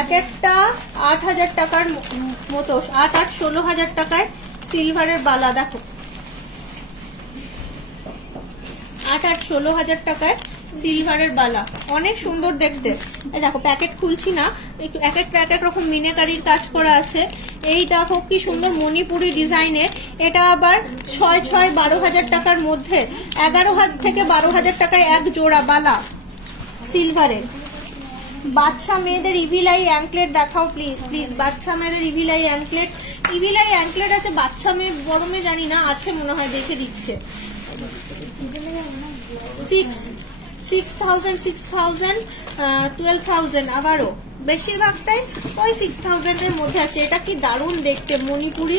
এক একটা 8000 টাকার মতো, 16,000 টাকায় সিলভারের বালা। দেখো 16,000 টাকায় সিলভারের বালা, অনেক সুন্দর দেখতে। এই দেখো প্যাকেট খুলছি না, একটু এক এক রকম মিনাকারির কাজ করা আছে। এই দেখো কি সুন্দর মণিপুরি ডিজাইনের, এটা আবার 6-12,000 টাকার মধ্যে, 11,000 থেকে 12,000 টাকায় এক জোড়া বালা সিলভারের। বাচ্চা মেয়েদের ইভিলাই অ্যাঙ্কলেট দেখাও প্লিজ প্লিজ, বাচ্চা মেয়েদের ইভিলাই অ্যাঙ্কলেট। ইভিলাই অ্যাঙ্কলেট আছে, বাচ্চা মেয়ে বড় মেয়ে জানি না, আছে মনে হয়, দেখে দিচ্ছে। 6,000, 6,000, 12,000, আবারও বেশিরভাগটাই ওই 6,000 এর মধ্যে আছে। এটা কি দারুণ দেখতে, মণিপুরি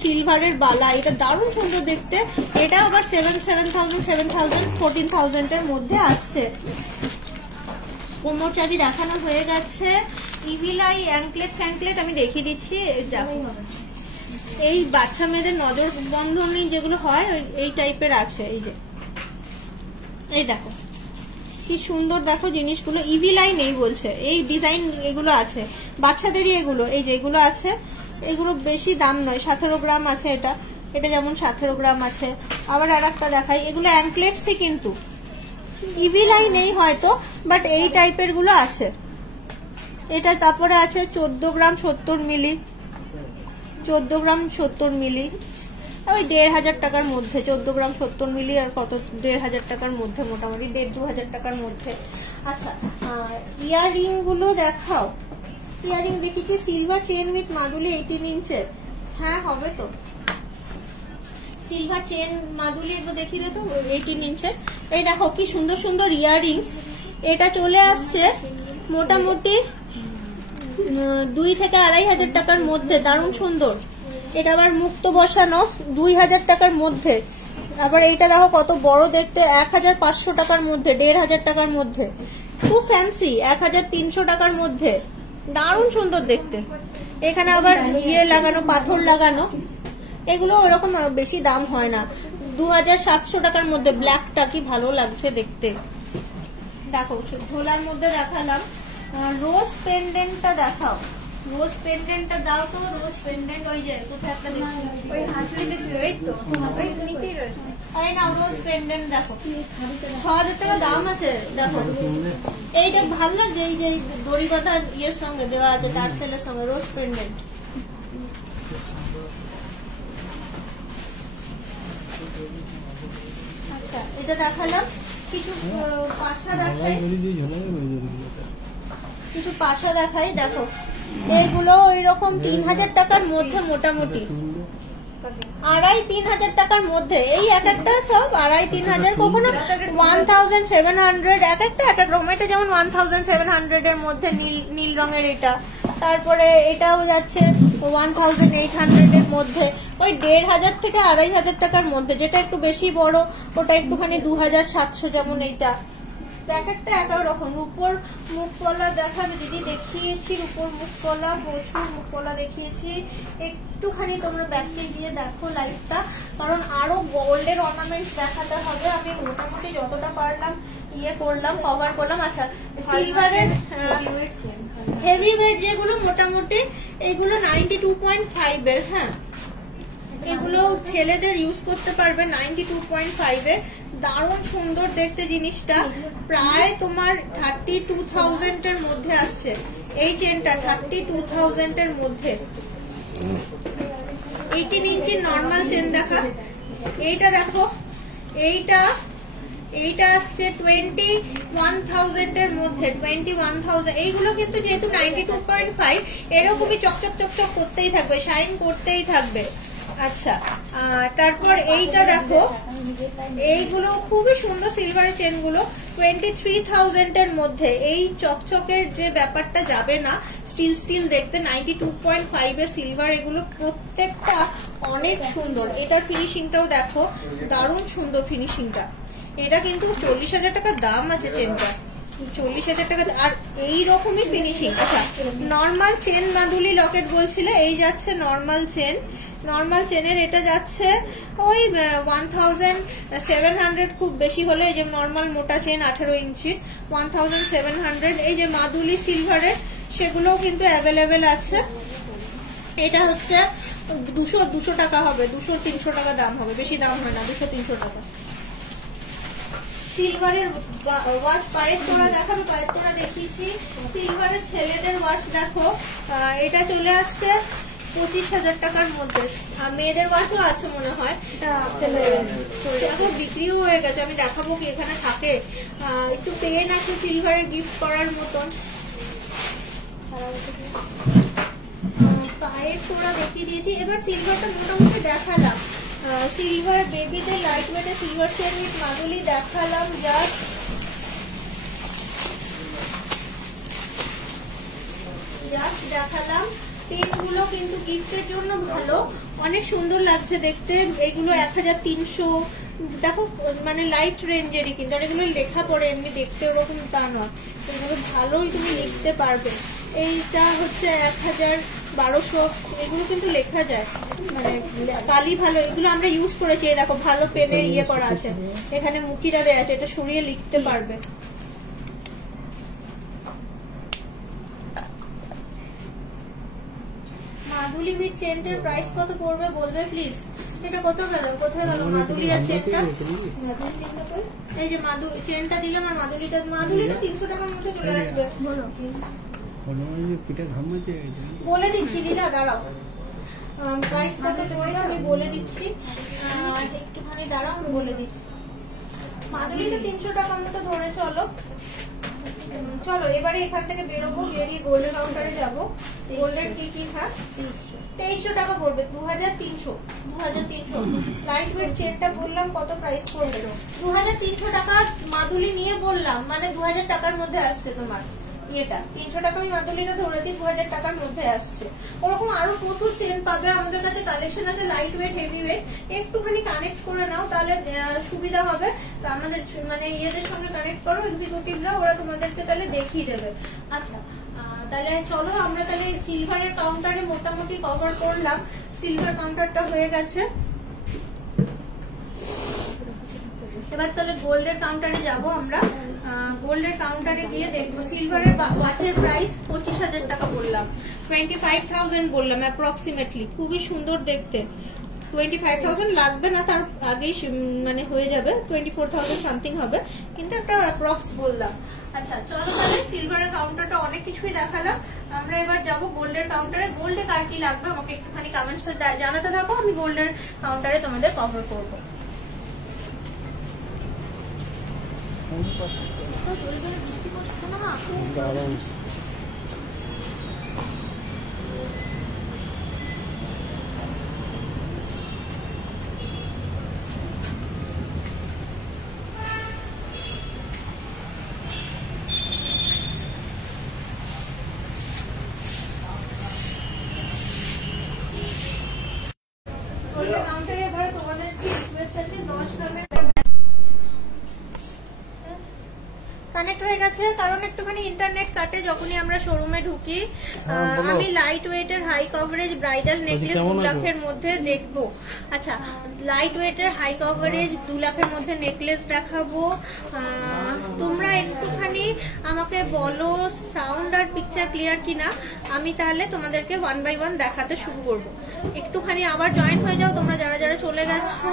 সিলভারের বালা, এটা দারুণ সুন্দর দেখতে। এটা আবার 7,000, 7,000, 14,000 এর মধ্যে আসছে। কোমর চাবি দেখানো হয়ে গেছে। ইভিলাই অ্যাঙ্কলেট ফ্যাঙ্কলেট আমি দেখিয়ে দিচ্ছি। এই বাচ্চা মেয়েদের নজর বন্ধনী যেগুলো হয় এই টাইপের আছে। এই যে এই দেখো কি সুন্দর, দেখো জিনিসগুলো। ইভিলাই নেই বলছে, এই ডিজাইন এগুলো আছে বাচ্চাদেরই এগুলো। এই যে এগুলো আছে, এগুলো বেশি দাম নয়, 17 গ্রাম আছে। এটা এটা যেমন 17 গ্রাম আছে। আবার আর একটা দেখাই, এগুলো অ্যাঙ্কলেটসই, কিন্তু ইভিলাই নেই হয়তো, বাট এই টাইপের গুলো আছে। এটা তারপরে আছে 14 গ্রাম 70 মিলি, 14 গ্রাম 70 মিলি, ওই 1,500 টাকার মধ্যে। 14 গ্রাম 70 মিলি আর কত, 1,500 টাকার মধ্যে, মোটামুটি 1,500-2,000 টাকার মধ্যে। আচ্ছা ইয়াররিং গুলো দেখাও। ইয়াররিং দেখিছি সিলভার চেন উইথ মাদুলি 18 ইঞ্চের। হ্যাঁ হবে তো, সিলভার চেন মাদুলি এগুলো দেখিয়ে দে তো, 18 ইঞ্চের। এই দেখো কি সুন্দর সুন্দর ইয়াররিংস। এটা চলে আসছে মোটামুটি 2 থেকে 2,500 টাকার মধ্যে, দারুণ সুন্দর। এটা আবার মুক্ত বসানো 2,000 টাকার মধ্যে। আবার এইটা দেখো কত বড় দেখতে, 1,500 টাকার মধ্যে, 1,500 টাকার মধ্যে। খুব ফ্যান্সি, 1,300 টাকার মধ্যে, দারুণ সুন্দর দেখতে। এখানে আবার লাগানো, পাথর লাগানো, এগুলো ওরকম বেশি দাম হয় না, 2,700 টাকার মধ্যে। ব্ল্যাকটা কি ভালো লাগছে দেখতে। দেখো ঝোলার মধ্যে দেখালাম। রোজ পেন্ডেন্টটা দেখাও, রোজ পেন্ডেন্টটা দাও তো। রোজ পেন্ডেন্ট ওই যে কোথায় একটা দেখছি, ওই হাসুলিতে ছিল, এই তো ওই নিচেই রয়েছে। এই না রোজ পেন্ডেন্ট দেখো, 6,000 টাকা দাম আছে। দেখো এইটা ভালো লাগছে, এই যে দড়ি বাঁধা ইয়ের সঙ্গে দেওয়া আছে, টার্সেলের সঙ্গে রোজ পেন্ডেন্ট। আচ্ছা এটা দেখালাম। কিছু পাশা দেখাই, কিছু পাশা দেখাই। দেখো এইগুলো ওইরকম 3,000 টাকার মধ্যে, মোটামুটি 2,500-3,000 টাকার মধ্যে। এই এক একটা সব 2,500-3,000, কখনো 1,700, এক একটা এক এক রকম। এটা যেমন 1,700 এর মধ্যে, নীল রঙের এটা। তারপরে এটাও যাচ্ছে 1,800 এর মধ্যে। ওই 1,500 থেকে 2,500 টাকার মধ্যে। যেটা একটু বেশি বড় ওটা একটুখানি 2,700, যেমন এইটা। এক একটা এক রকম। রূপোর মুখপলা দেখাবে দিদি, দেখিয়েছি রূপোর মুখপলা, প্রচুর মুখপলা দেখিয়েছি। একটুখানি তোমরা ব্যাকে দিয়ে দেখো লাইভটা, কারণ আরো গোল্ডের অর্নামেন্টস দেখাতে হবে। আমি মোটামুটি যতটা পারলাম ইয়ে করলাম, কভার করলাম। আচ্ছা সিলভারের হেভি ওয়েট যেগুলো মোটামুটি, এগুলো 92.5 এর। হ্যাঁ এগুলো ছেলেদের ইউজ করতে পারবে, 92.5 এর। দারুণ সুন্দর দেখতে জিনিসটা। প্রায় তোমার 32,000 এর মধ্যে আসছে এই চেনটা, 32,000 এর মধ্যে। 18 ইঞ্চির নর্মাল চেন দেখা। এইটা দেখো, এইটা আসছে 21,000 এর মধ্যে, 21,000। এইগুলো কিন্তু যেহেতু 92.5, এরকমই চকচক চকচক করতেই থাকবে, শাইন করতেই থাকবে। আচ্ছা, তারপর এইটা দেখো, এইগুলো খুবই সুন্দর সিলভারের চেন গুলো 23,000 এর মধ্যে। এই চকচকের যে ব্যাপারটা যাবে না, স্টিল স্টিল দেখতে, 92.5 এর সিলভার, এগুলো প্রত্যেকটা অনেক সুন্দর। এটার ফিনিশিংটাও দেখো, দারুণ সুন্দর ফিনিশিংটা। এটা কিন্তু 40,000 টাকা দাম আছে চেনটা, 40,000 টাকা। আর এইরকমই ফিনিশিং। আচ্ছা, নর্মাল চেন মাদুলি লকেট বলছিলে, এই যাচ্ছে নর্মাল চেন। নর্মাল চেনের এটা যাচ্ছে ওই 1700, খুব বেশি হলে এই যে নর্মাল মোটা চেন 18 ইঞ্চি 1700। এই যে মাদুলি সিলভারের সেগুলোও কিন্তু অ্যাভেলেবেল আছে। এটা হচ্ছে 200 টাকা হবে, 200-300 টাকা দাম হবে, বেশি দাম হয় না, 200-300 টাকা। সিলভারের ওয়াচ, পায়ের তোড়া দেখাবো, পায়ের তোড়া দেখিয়েছি। সিলভারের ছেলেদের ওয়াচ দেখো, এটা চলে আসছে 25,000 টাকার মধ্যে। মেয়েদের ওয়াচও আছে মনে হয়, বিক্রিও হয়ে গেছে। আমি দেখাবো কি এখানে থাকে, একটু পেন আছে সিলভারের গিফট করার মতন। পায়ের তোড়া দেখিয়ে দিয়েছি। এবার সিলভারটা মোটামুটি দেখালাম। সিলভার বেবিদের লাইট ওয়েটে সিলভার চেন উইথ মাদুলি দেখালাম, জাস্ট দেখালাম। পেনগুলো কিন্তু গিফটের জন্য ভালো, অনেক সুন্দর লাগছে দেখতে। এগুলো 1300, দেখো মানে লাইট রেঞ্জেরই কিন্তু, আর এগুলো লেখা পড়ে এমনি দেখতে ওরকম তা নয়, এগুলো ভালোই তুমি লিখতে পারবে। এইটা হচ্ছে 1000-1200, এগুলো কিন্তু লেখা যায়, মানে কালি ভালো। এগুলো আমরা ইউজ করেছি, দেখো ভালো পেনের ইয়ে করা আছে, এখানে মুখিটা দেওয়া আছে, এটা সরিয়ে লিখতে পারবে। মাদুলি উইথ চেনটার প্রাইস কত পড়বে বলবে প্লিজ? এটা কত গেল, কোথায় গেল মাদুলি আর চেনটা? এই যে মাদুলি চেনটা দিলাম আর মাদুলিটা 300 টাকার মধ্যে চলে আসবে। বলে দিচ্ছি লীলা, দাঁড়াও, প্রাইস কত পড়বে আমি বলে দিচ্ছি, একটুখানি দাঁড়াও আমি বলে দিচ্ছি। মাদুলিটা 300 টাকার মতো ধরে চলো। চলো এবারে এখান থেকে বেরোবো, বেরিয়ে গোল্ডের কাউন্টারে যাবো। গোল্ডের কি কি থাক, 2300 টাকা পড়বে, 2300। লাইট ওয়েট চেনটা বললাম কত প্রাইস পড়বে, 2300 টাকা মাদুলি নিয়ে বললাম, মানে 2000 টাকার মধ্যে আসছে তোমার। এটা 300 টাকা আমি মাদুলিটা ধরেছি, 2000 টাকার মধ্যে আসছে। ওরকম আরো প্রচুর চেন পাবে আমাদের কাছে, কালেকশন আছে লাইট ওয়েট, হেভি ওয়েট। একটুখানি কানেক্ট করে নাও, তাহলে সুবিধা হবে। আমাদের মানে ইয়েদের সঙ্গে কানেক্ট করো, এক্সিকিউটিভরা, ওরা তোমাদেরকে তাহলে দেখিয়ে দেবে। আচ্ছা, তাহলে চলো আমরা তাহলে সিলভারের কাউন্টারে মোটামুটি কভার করলাম। সিলভার কাউন্টারটা হয়ে গেছে, এবার তাহলে গোল্ডের কাউন্টারে যাব আমরা। গোল্ডের কাউন্টারে গিয়ে দেখবো সিলভারের ওয়াচের প্রাইস 25,000 টাকা বললাম, 25,000 বললাম অ্যাপ্রক্সিমেটলি। খুবই সুন্দর দেখতে, 25,000 লাগবে না, তার আগেই মানে হয়ে যাবে, 24,000 সামথিং হবে, কিন্তু একটা অ্যাপ্রক্স বললাম। আচ্ছা চলো তাহলে সিলভারের কাউন্টারটা অনেক কিছুই দেখালাম, আমরা এবার যাব গোল্ডের কাউন্টারে। গোল্ডে কার কি লাগবে আমাকে একটুখানি কমেন্টসে জানাতে থাকো, আমি গোল্ডের কাউন্টারে তোমাদের কভার করবো। বৃষ্টি পড়ছে না, কাউন্টারে এবার তোমাদের কি রিকোয়েস্ট আছে, 10 গ্রামের কানেক্ট হয়ে গেছে, কারণ একটুখানি ইন্টারনেট কাটে যখনই আমরা শোরুমে ঢুকি। আমি লাইট ওয়েটের হাই কভারেজ ব্রাইডাল নেকলেস 2 লাখের মধ্যে দেখবো। আচ্ছা, লাইট ওয়েটের হাই কভারেজ 2 লাখের মধ্যে নেকলেস দেখাবো। তোমরা একটুখানি আমাকে বলো সাউন্ড আর পিকচার ক্লিয়ার কিনা, আমি তাহলে তোমাদেরকে 1 by 1 দেখাতে শুরু করবো। একটুখানি আবার জয়েন হয়ে যাও তোমরা যারা যারা চলে গেছো,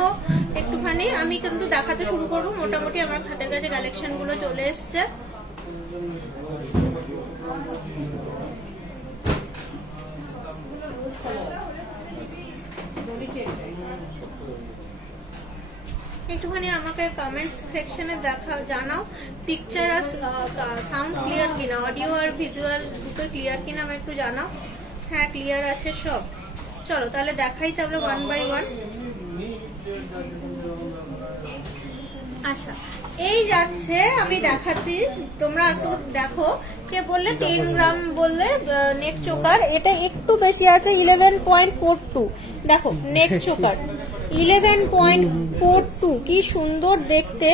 একটুখানি আমি কিন্তু দেখাতে শুরু করবো। মোটামুটি আমার হাতের কাছে কালেকশন গুলো চলে এসছে। একটুখানি আমাকে কমেন্ট সেকশনে জানাও পিকচার আর সাউন্ড ক্লিয়ার কিনা, অডিও আর ভিজুয়াল দুটো ক্লিয়ার কিনা, আমি একটু জানাও। হ্যাঁ ক্লিয়ার আছে সব। চলো তাহলে দেখাই তারপরে 1 বাই 1। আচ্ছা এই যাচ্ছে, আমি দেখাচ্ছি, তোমরা একটু দেখো। কে বললে 10 গ্রাম বললে নেক চোকার, এটা একটু বেশি আছে 11.42। দেখো নেক চোকার 11.42, কি সুন্দর দেখতে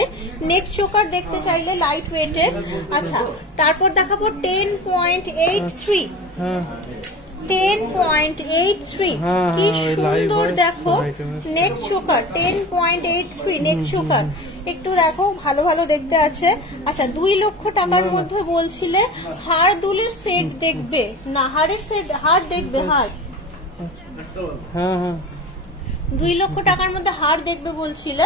নেক চোকার দেখতে চাইলে লাইট ওয়েটের। আচ্ছা তারপর দেখাবো 10.83, 10.83, কি সুন্দর দেখো নেক চোকার 10.83 নেক চোকার, একটু দেখো ভালো ভালো দেখতে আছে। আচ্ছা 2 লক্ষ টাকার মধ্যে বলছিলে হাড় দুলের সেট দেখবে না, হাড়ের সেট, হাড় দেখবে, হাড় 2 লক্ষ টাকার মধ্যে হাড় দেখবে বলছিলে।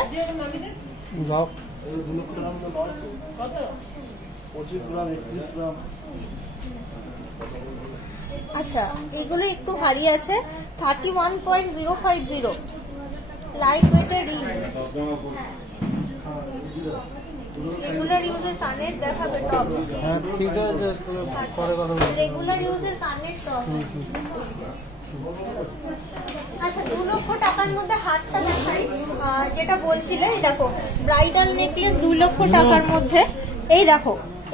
আচ্ছা এগুলো একটু ভারী আছে 31.050, লাইট ওয়েটের রিং, রেগুলার ইউজের কানের দেখাবে টপ। ঠিক আছে, পরে কথা বলবো। রেগুলার ইউজের কানের টপ। আচ্ছা 2 লক্ষ টাকার মধ্যে হারটা দেখাই, যেটা বলছিলে। এই দেখো ব্রাইডাল নেকলেস 2 লক্ষ টাকার মধ্যে, এই দেখো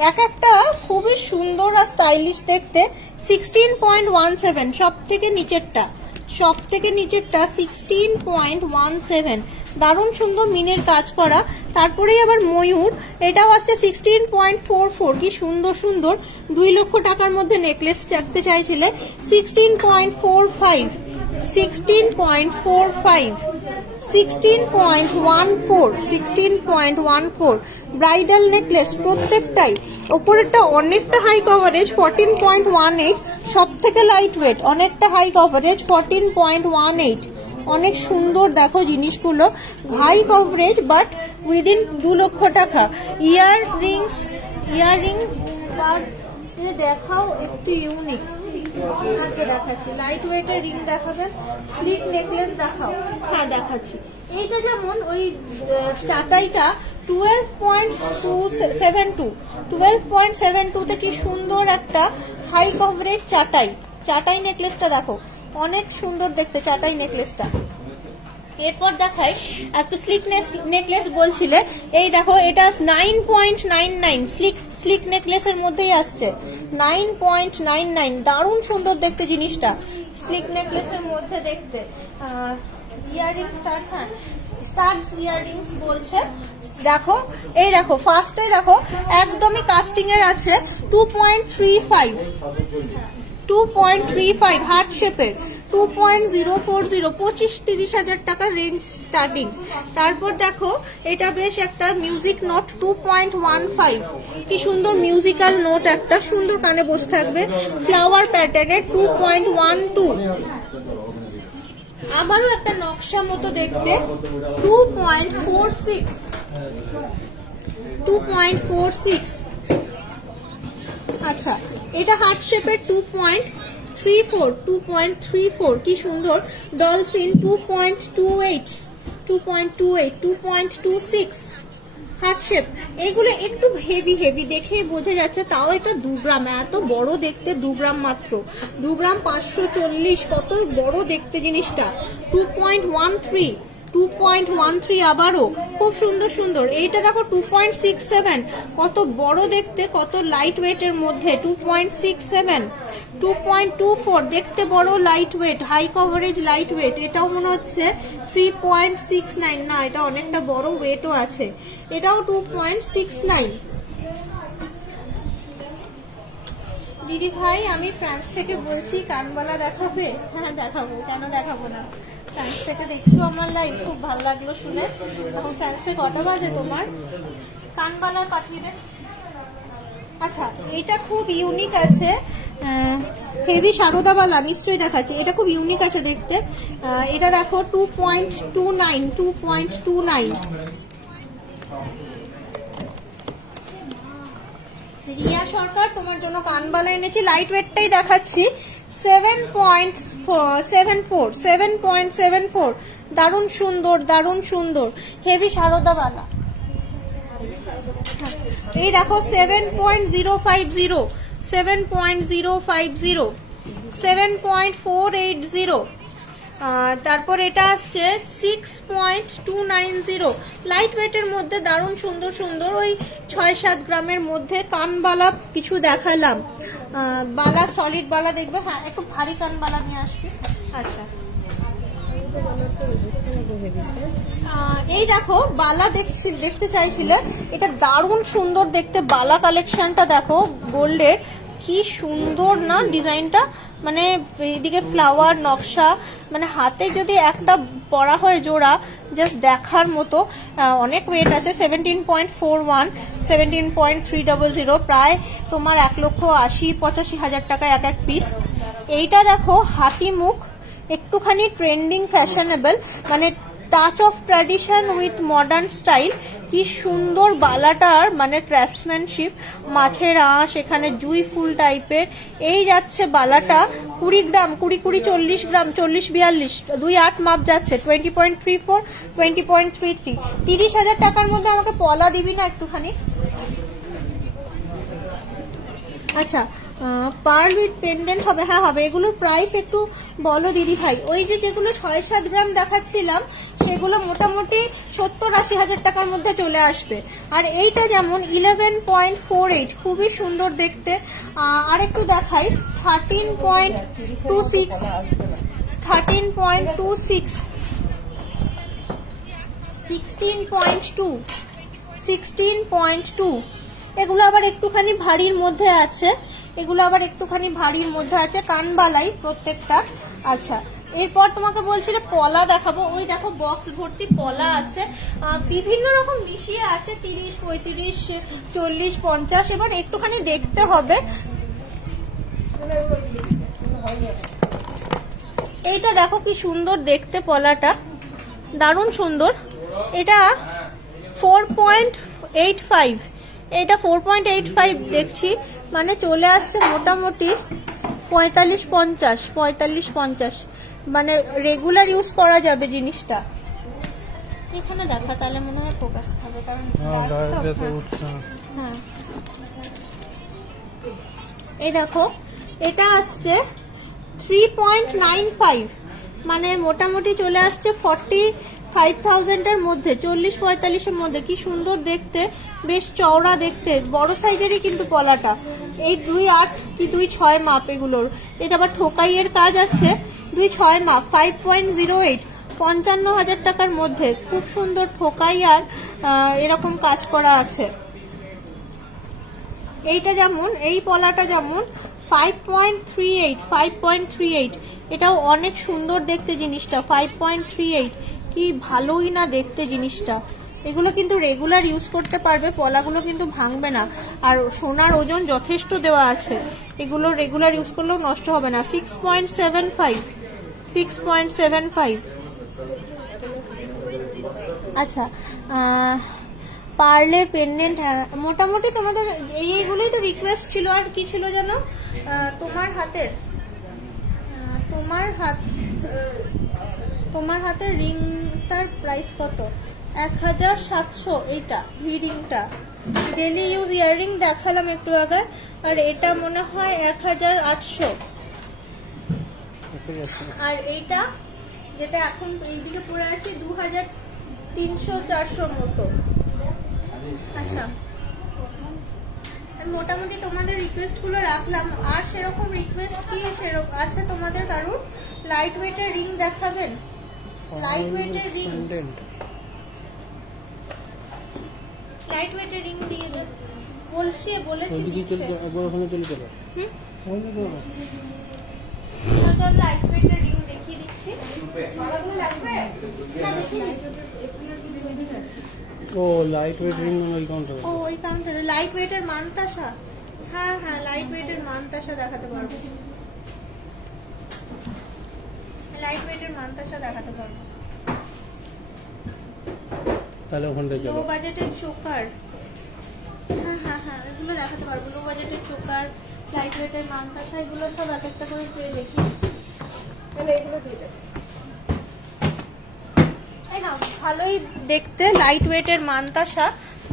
এক একটা খুবই সুন্দর আর স্টাইলিশ দেখতে। 16.17, সব থেকে নিচেরটা, সব থেকে নিচেরটা 16.17, দারুণ সুন্দর মিনের কাজ করা। তারপরেই আবার ময়ূর, এটাও আসছে 16.44, কি সুন্দর সুন্দর। 2 লক্ষ টাকার মধ্যে নেকলেস রাখতে চাইছিলে 16.45, 16.45, 16.14, 16.14 ব্রাইডাল নেকলেস প্রত্যেকটাই। ওপরেরটা অনেকটা হাই কভারেজ 14.18, সব থেকে লাইট ওয়েট, অনেকটা হাই কভারেজ 14.18, অনেক সুন্দর দেখো জিনিসগুলো, হাই কভারেজ বাট উইদিন 2 লক্ষ টাকা। ইয়াররিংস, ইয়াররিং দেখাও একটু ইউনিক। আচ্ছা দেখাচ্ছি, লাইট ওয়েটের রিং দেখাবেন, স্লিক নেকলেস দেখাও। হ্যাঁ দেখাচ্ছি, এইটা যেমন ওই চাটাইটা 12.72, 12.72 তে কি সুন্দর একটা হাই কভারেজ চাটাই, চাটাই নেকলেসটা দেখো অনেক সুন্দর দেখতে চাটাই নেকলেসটা। এরপর দেখাই একটু স্লিক নেকলেস বলছিলে, এই দেখো এটা 9.99, স্লিক নেকলেসের মধ্যেই আসছে 9.99, দারুণ সুন্দর দেখতে জিনিসটা স্লিক নেকলেসের মধ্যে দেখতে। ইয়াররিং স্টার্স ইয়াররিংস বলছে, দেখো এই দেখো ফার্স্টে দেখো একদমই কাস্টিং এর আছে 2.35, 2.35 হার্ট শেপের, 2.040, 25-30 হাজার টাকা রেঞ্জ স্টার্টিং। তারপর দেখো এটা বেশ একটা মিউজিক নোট 2.15, কি সুন্দর মিউজিক্যাল নোট, একটা সুন্দর কানে বসে থাকবে, ফ্লাওয়ার প্যাটার্নের 2.12। আবারও একটা নকশা মতো দেখতে 2.46, 2.46। আচ্ছা এটা হার্ট শেপের 2.34, 2.34, কি সুন্দর। Dolphin 2.28, 2.28, 2.26 heart shape. এগুলো একটু হেভি হেভি দেখে বোঝা যাচ্ছে, তাও এটা 2 গ্রাম, এত বড় দেখতে 2 গ্রাম মাত্র, 2 গ্রাম 540, কত বড় দেখতে জিনিসটা। 2.13, 2.13 আবারও খুব সুন্দর সুন্দর। এইটা দেখো 2.67, কত বড় দেখতে, কত লাইট ওয়েটের মধ্যে 2.67, 2.24 দেখতে বড়, light weight, high coverage light weight. এটাও মনে হচ্ছে 3.69, না এটা অনেকটা বড় ওয়েটও আছে, এটাও 2.69। দিদি ভাই আমি ফ্রান্স থেকে বলছি, কানবালা দেখাবে? হ্যাঁ দেখাবো, কেন দেখাবো না। ফ্রান্স থেকে দেখছো আমার লাইভ, খুব ভালো লাগলো শুনে। এখন ফ্রান্সে কটা বাজে তোমার? কানবালা পাঠিয়ে দেন। আচ্ছা এটা খুব ইউনিক আছে, হেভি সারদাবালা নিশ্চয়ই দেখাচ্ছে, এটা খুব ইউনিক আছে দেখতে। এটা দেখো 2.29, 2.29। রিয়া সরকার তোমার জন্য কানবালা এনেছি, লাইট ওয়েটটাই দেখাচ্ছি 7.74, 7.74, দারুণ সুন্দর, দারুণ সুন্দর, হেভি সারদাবালা। এই দেখো 7.050, 7.050, 7.480, তারপর এটা আসছে 6.290 লাইট ওয়েটের মধ্যে দারুণ সুন্দর সুন্দর ওই 6-7 গ্রামের মধ্যে কানবালা কিছু দেখালাম। বালা সলিড বালা দেখবে, হ্যাঁ একটু ভারী কানবালা নিয়ে আসবে। আচ্ছা এই দেখো বালা দেখতে চাইছিলে, এটা দারুণ সুন্দর দেখতে বালা কালেকশনটা দেখো গোল্ডের, কি সুন্দর না ডিজাইনটা, মানে এইদিকে ফ্লাওয়ার নকশা, মানে হাতে যদি একটা পরা হয় জোড়া জাস্ট দেখার মতো। অনেক ওয়েট আছে, 17.41, 17.300, প্রায় তোমার 1,80,85,000 টাকা এক এক পিস। এইটা দেখো হাতি মুখ, একটুখানি ট্রেন্ডিং ফ্যাশনেবল, মানে touch of tradition with modern style. কি সুন্দর বালাটার মানে ক্রাফটসম্যানশিপ, মাছের আঁশ, এখানে জুই ফুল টাইপের। এই যাচ্ছে বালাটা 20 গ্রাম, 20 40 গ্রাম, 40-42, 2-8 মাপ যাচ্ছে, 20.34, 20.33, 30,000 টাকার মধ্যে আমাকে পলা দিবি না একটুখানি? আচ্ছা পার্ল উইথ পেন্ডেন্ট হবে, হ্যাঁ হবে। এগুলোর প্রাইস একটু বলো দিদি ভাই। ওই যেগুলো 6-7 গ্রাম দেখাচ্ছিলাম সেগুলো মোটামুটি 70-80 হাজার টাকার মধ্যে চলে আসবে। আর এইটা যেমন 11.48, খুবই সুন্দর দেখতে। আর একটু দেখাই 13.26, 16.2, এগুলো আবার একটুখানি ভারীর মধ্যে আছে, কানবালাই প্রত্যেকটা। আচ্ছা এরপর তোমাকে বলছিল পলা দেখাবো, ওই দেখো বক্স ভর্তি পলা আছে, বিভিন্ন রকম মিশিয়ে আছে, 30, 35, 40, 50। এবার একটুখানি দেখতে হবে। এইটা দেখো কি সুন্দর দেখতে পলাটা, দারুণ সুন্দর। এটা 4.85, এটা 4.85 দেখছি, মানে চলে আসছে মোটামুটি 45-50, মানে রেগুলার ইউজ করা যাবে জিনিসটা। এখানে দেখা তাহলে মনে হয় ফোকাস হবে, কারণ হ্যাঁ এই দেখো এটা আসছে 3.95, মানে মোটামুটি চলে আসছে 45,000 এর মধ্যে, 40-45 মধ্যে। কি সুন্দর দেখতে, বেশ চওড়া দেখতে, বড় সাইজেরই কিন্তু পলাটা। এই 2-8 কি 2-6 মাপ এগুলোর। এটা আবার ঠোকাইয়ের কাজ আছে, 2-6 মাপ, 5.08, 55,000 টাকার মধ্যে। খুব সুন্দর ঠোকাই আর এরকম কাজ করা আছে। এইটা যেমন, এই পলাটা যেমন 5.38, এটাও অনেক সুন্দর দেখতে জিনিসটা, 5.38, কি ভালোই না দেখতে জিনিসটা। এগুলো কিন্তু রেগুলার ইউজ করতে পারবে, পলাগুলো কিন্তু ভাঙবে না, আর সোনার ওজন যথেষ্ট দেওয়া আছে, এগুলো রেগুলার ইউজ করলেও নষ্ট হবে না। 6.75। আচ্ছা পার্লে পেন্ডেন্ট, মোটামুটি তোমাদের এইগুলোই তো রিকোয়েস্ট ছিল। আর কি ছিল যেন তোমার হাতের রিংটার প্রাইস কত? 1,700। এইটা ভি রিংটা, ডেলি ইউজ ইয়াররিং দেখালাম একটু আগে, আর এটা মনে হয় 1,800। আর এইটা যেটা এখন এইদিকে পড়ে আছে 2,300-400 মতো। আচ্ছা মোটামুটি তোমাদের রিকোয়েস্ট গুলো রাখলাম। আর সেরকম রিকোয়েস্ট কি সেরকম আছে তোমাদের কারোর? লাইট ওয়েটের রিং দেখাবেন? লাইট ওয়েটের রিং দিয়ে বলেছি লাইট ওয়েটের রিং দেখিয়ে দিচ্ছি। ও লাইট ওয়েট রিং ওই কাউন্টারে, ওই কাউন্টারে লাইট ওয়েটের মানতাসা। হ্যাঁ লাইট ওয়েটের মানতাসা দেখাতে পারবো, তাহলে ওখানটা চলো। লো বাজেটের চোকার, হ্যাঁ এগুলো দেখাতে পারবো। লো বাজেটের চোকার, লাইট ওয়েটের মানতাসা, এগুলো সব এক একটা করে পেয়ে দেখি। এগুলো দিয়ে দেবো, ভালোই দেখতে। লাইট ওয়েটের মানতাসা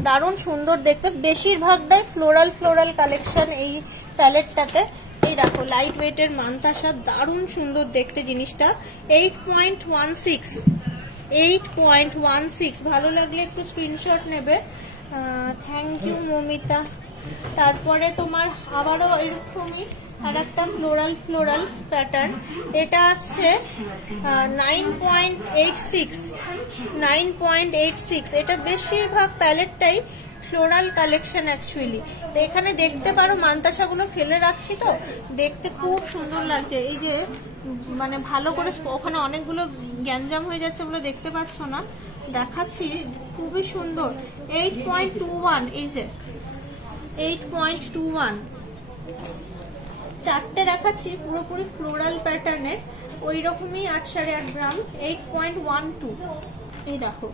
দারুণ সুন্দর দেখতে, বেশিরভাগটাই ফ্লোরাল কালেকশন এই প্যালেটটাতে। এই দেখো লাইট ওয়েটের মান্তাসা, দারুণ সুন্দর দেখতে জিনিসটা। 8.16 ভালো লাগলে একটু স্ক্রিনশট নেবে। Thank you Mamita. তারপরে তোমার আবারও এরকমই আর একটা ফ্লোরাল প্যাটার্ন, এটা আসছে 9.86। এটা বেশিরভাগ প্যালেটটাই ফ্লোরাল কালেকশন অ্যাকচুয়ালি। তো এখানে দেখতে পারো মান্তাসাগুলো ফেলে রাখছি, তো দেখতে খুব সুন্দর লাগছে। এই যে মানে ভালো করে ওখানে অনেকগুলো গ্যাঞ্জাম হয়ে যাচ্ছে, ওগুলো দেখতে পাচ্ছ না, দেখাচ্ছি, খুবই সুন্দর। 8.21, এই যে 8.21, চারটে দেখাচ্ছি পুরোপুরি ফ্লোরাল প্যাটার্নের, ওই রকমই 8 সাড়ে 8 গ্রাম। 8.12, এই দেখো।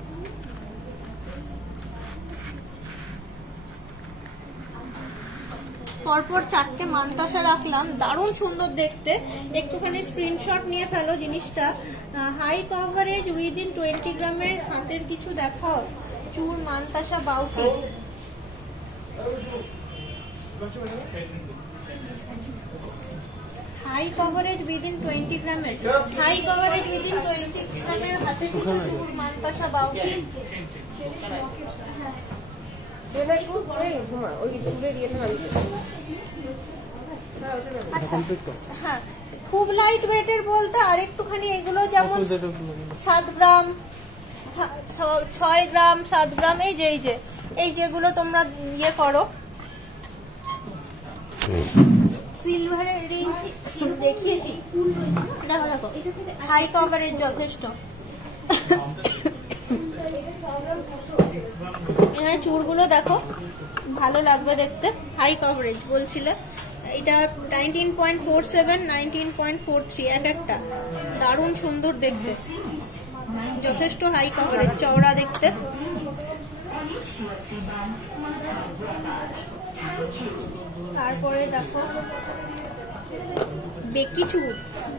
পরপর চারটে মান্তাসা রাখলাম, দারুণ সুন্দর দেখতে, একটুখানি স্ক্রিনশট নিয়ে ফেলো জিনিসটা। হাই কভারেজ উইদিন 20 গ্রামের হাতের কিছু দেখাও, চুর মান্তাসা বাউটি। হাই কভারেজ উইদিন 20 গ্রামের, হাই কভারেজ উইদিন 20 গ্রামের হাতের কিছু চুর মান্তাসা বাউটি। হ্যাঁ, খুব লাইট ওয়েটের বলতে আর একটুখানি এগুলো যেমন 7 গ্রাম 6 গ্রাম 7 গ্রাম, এই যেগুলো তোমরা ইয়ে করো সিলভারের রেঞ্জ দেখিয়েছি, দেখো দেখো হাই কভারেজ যথেষ্ট। এখানে চুড়গুলো দেখো, ভালো লাগবে দেখতে, হাই কভারেজ বলছিলে। এটা 19.47, 19.43 এক একটা, দারুণ সুন্দর দেখতে, যথেষ্ট হাই কভারেজ, চওড়া দেখতে। তারপরে দেখো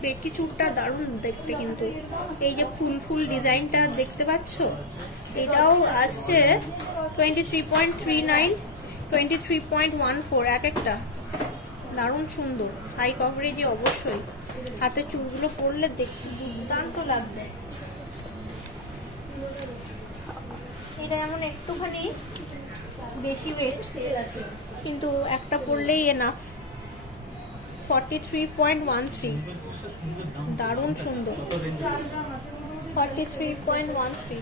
বেকি চুড়টা দারুণ দেখতে, কিন্তু এই যে ফুল ডিজাইনটা দেখতে পাচ্ছ, এটাও আসছে 23.39, 23.14 এক একটা, দারুণ সুন্দর, হাই কভারেজে অবশ্যই। হাতে চুলগুলো পরলে দেখতে দুর্দান্ত লাগবে। এটা এমন একটুখানি বেশি ওয়েট, কিন্তু একটা পরলেই এনাফ। 43.13, দারুণ সুন্দর, 43.13,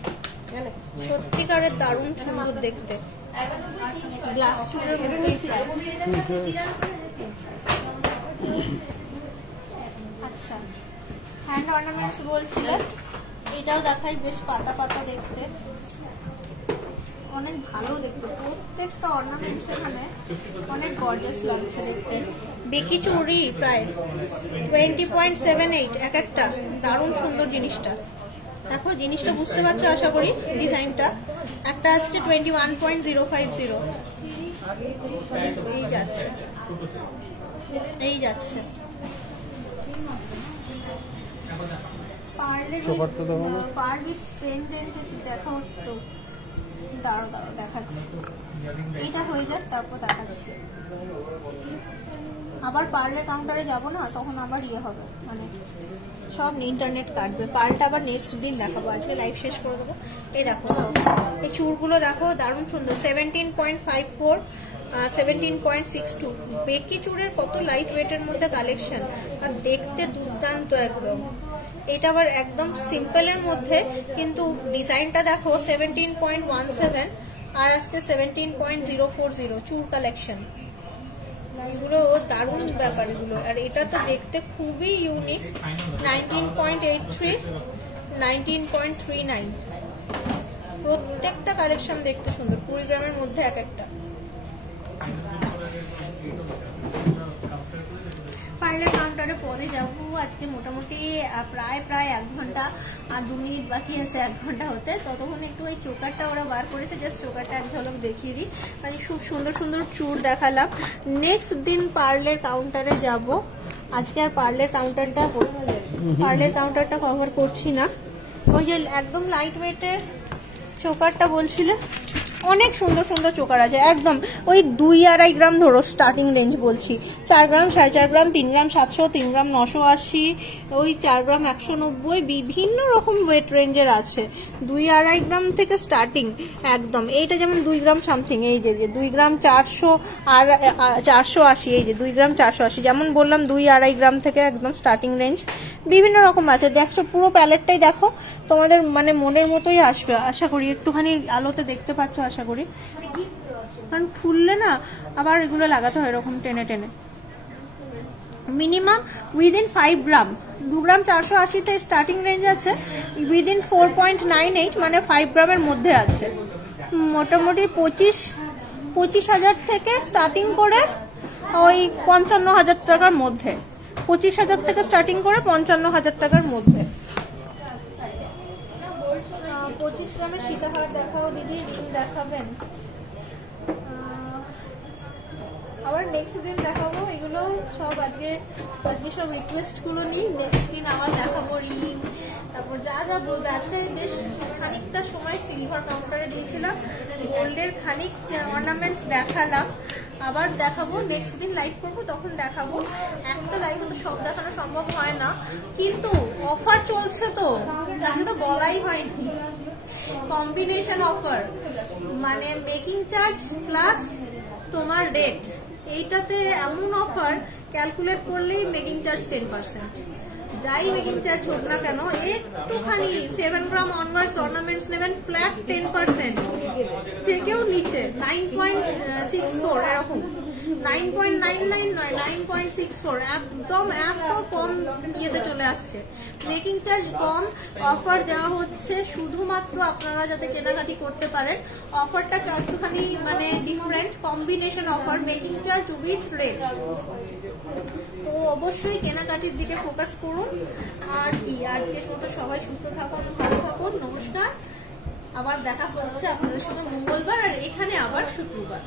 সত্যিকারের দারুণ সুন্দর দেখতে, গ্লাস চুলের মধ্যেই প্রায়। আচ্ছা, হ্যান্ড অর্নামেন্টস বলছিলে, এটাও দেখাই, বেশ পাতা পাতা দেখতে, অনেক ভালো দেখতে, প্রত্যেকটা অর্নামেন্টস এখানে অনেক গর্জিয়াস লাগছে দেখতে। বেকি চুড়ি প্রায় 20.78 এক একটা, দারুণ সুন্দর জিনিসটা। দেখো জিনিসটা বুঝতে পারছো আশা করি, ডিজাইনটা। একটা আসছে 21.050, এই যাচ্ছে। পার্লের সেন্ট দেখাও তো, দাঁড়াও দেখাচ্ছি, এইটা হয়ে যাক তারপর দেখাচ্ছি। আবার পার্লের কাউন্টারে যাবো না, তখন আবার ইয়ে হবে, মানে সব ইন্টারনেট কাটবে। পার্লটা আবার নেক্সট দিন দেখাবো, আজকে লাইভ শেষ করে দেবো। এই দেখো এই চুড়গুলো দেখো, দারুণ সুন্দর, 17.54, 17.62। বেকি চুড়ের কত লাইট ওয়েটের মধ্যে কালেকশন, আর দেখতে দুর্দান্ত একদম। এটা আবার একদম সিম্পলের মধ্যে, কিন্তু ডিজাইনটা দেখো 17.17 আর আসছে 17.040 চুড় কালেকশন। এগুলো দারুণ ব্যাপার এগুলো, আর এটা তো দেখতে খুবই ইউনিক। 19.83, 19.39, প্রত্যেকটা কালেকশন দেখতে সুন্দর, 20 গ্রামের মধ্যে এক একটা। পার্লার কাউন্টারে পরে যাবো, আজকে মোটামুটি প্রায় 1 ঘন্টা আর 2 মিনিট বাকি আছে 1 ঘন্টা হতে। ততক্ষণ একটু ওই চোকারটা ওরা বার করেছে, জাস্ট চোকারটা এক ঝলক দেখিয়ে দিই। মানে খুব সুন্দর সুন্দর চুড় দেখালাম। নেক্সট দিন পার্লার কাউন্টারে যাব, আজকে আর পার্লার কাউন্টারটা কভার করছি না। ওই যে একদম লাইট ওয়েটের চোকারটা বলছিলে, অনেক সুন্দর সুন্দর চোকার আছে, একদম ওই 2-2.5 গ্রাম ধরো স্টার্টিং রেঞ্জ বলছি। 4 গ্রাম, 4.5 গ্রাম, 3 গ্রাম 700, 3 গ্রাম 980, ওই 4 গ্রাম 190, বিভিন্ন রকম ওয়েট রেঞ্জের আছে। 2-2.5 গ্রাম থেকে স্টার্টিং একদম। এইটা যেমন 2 গ্রাম সামথিং, এই যে 2 গ্রাম 400 আর 480, এই যে 2 গ্রাম 480, যেমন বললাম 2-2.5 গ্রাম থেকে একদম স্টার্টিং রেঞ্জ বিভিন্ন রকম আছে। দেখছো পুরো প্যালেটটাই দেখো, তোমাদের মানে মনের মতোই আসবে আশা করি। একটুখানি আলোতে দেখতে পাচ্ছ আশা করি, কারণ খুললে না আবার এগুলো লাগাতে হয় এরকম টেনে টেনে। মিনিমাম উইদিন 5 গ্রাম, 2 গ্রাম 480 তে স্টার্টিং রেঞ্জ আছে, উইদিন 4.98 মানে 5 গ্রামের মধ্যে আছে। মোটামুটি 25,000 থেকে স্টার্টিং করে ওই 55,000 টাকার মধ্যে, 25,000 থেকে স্টার্টিং করে 55,000 টাকার মধ্যে। 25 গ্রামের সীতাহার দেখাও দিদি, রিং দেখাবেন? আবার নেক্সট দিন দেখাবো। এগুলো সব আজকে সব রিকোয়েস্ট গুলো নিই, নেক্সট দিন আবার দেখাবো রিং, তারপর যা যা বলবে। আজকে বেশ খানিকটা সময় সিলভার কাউন্টারে দিয়েছিলাম, গোল্ডের খানিক অর্নামেন্টস দেখালাম, আবার দেখাবো। নেক্সট দিন লাইভ করবো, তখন দেখাবো। একটা লাইভে তো সব দেখানো সম্ভব হয় না, কিন্তু অফার চলছে তো, তাকে তো বলাই হয়নি। কম্বিনেশন অফার মানে মেকিং চার্জ প্লাস তোমার রেট, এইটাতে এমন অফার ক্যালকুলেট করলেই মেকিং চার্জ 10%। যাই মেকিং চার্জ হোক না কেন, একটুখানি 7 গ্রাম অনওয়ার্ডস অর্নামেন্টস নেবেন, ফ্ল্যাট 10% থেকেও নিচে 9.64, এরকম 9.99 নয় 9.64, একদম এত কম ইয়েতে চলে আসছে। মেকিং চার্জ কম, অফার দেওয়া হচ্ছে শুধুমাত্র আপনারা যাতে কেনাকাটি করতে পারেন। অফারটা একটুখানি মানে different, combination offer, making charge with rate. তো অবশ্যই কেনাকাটির দিকে ফোকাস করুন। আর কি, আজকের মতো সবাই সুস্থ থাকুন, ভালো থাকুন, নমস্কার। আবার দেখা হচ্ছে আপনাদের সঙ্গে মঙ্গলবার, আর এখানে আবার শুক্রবার।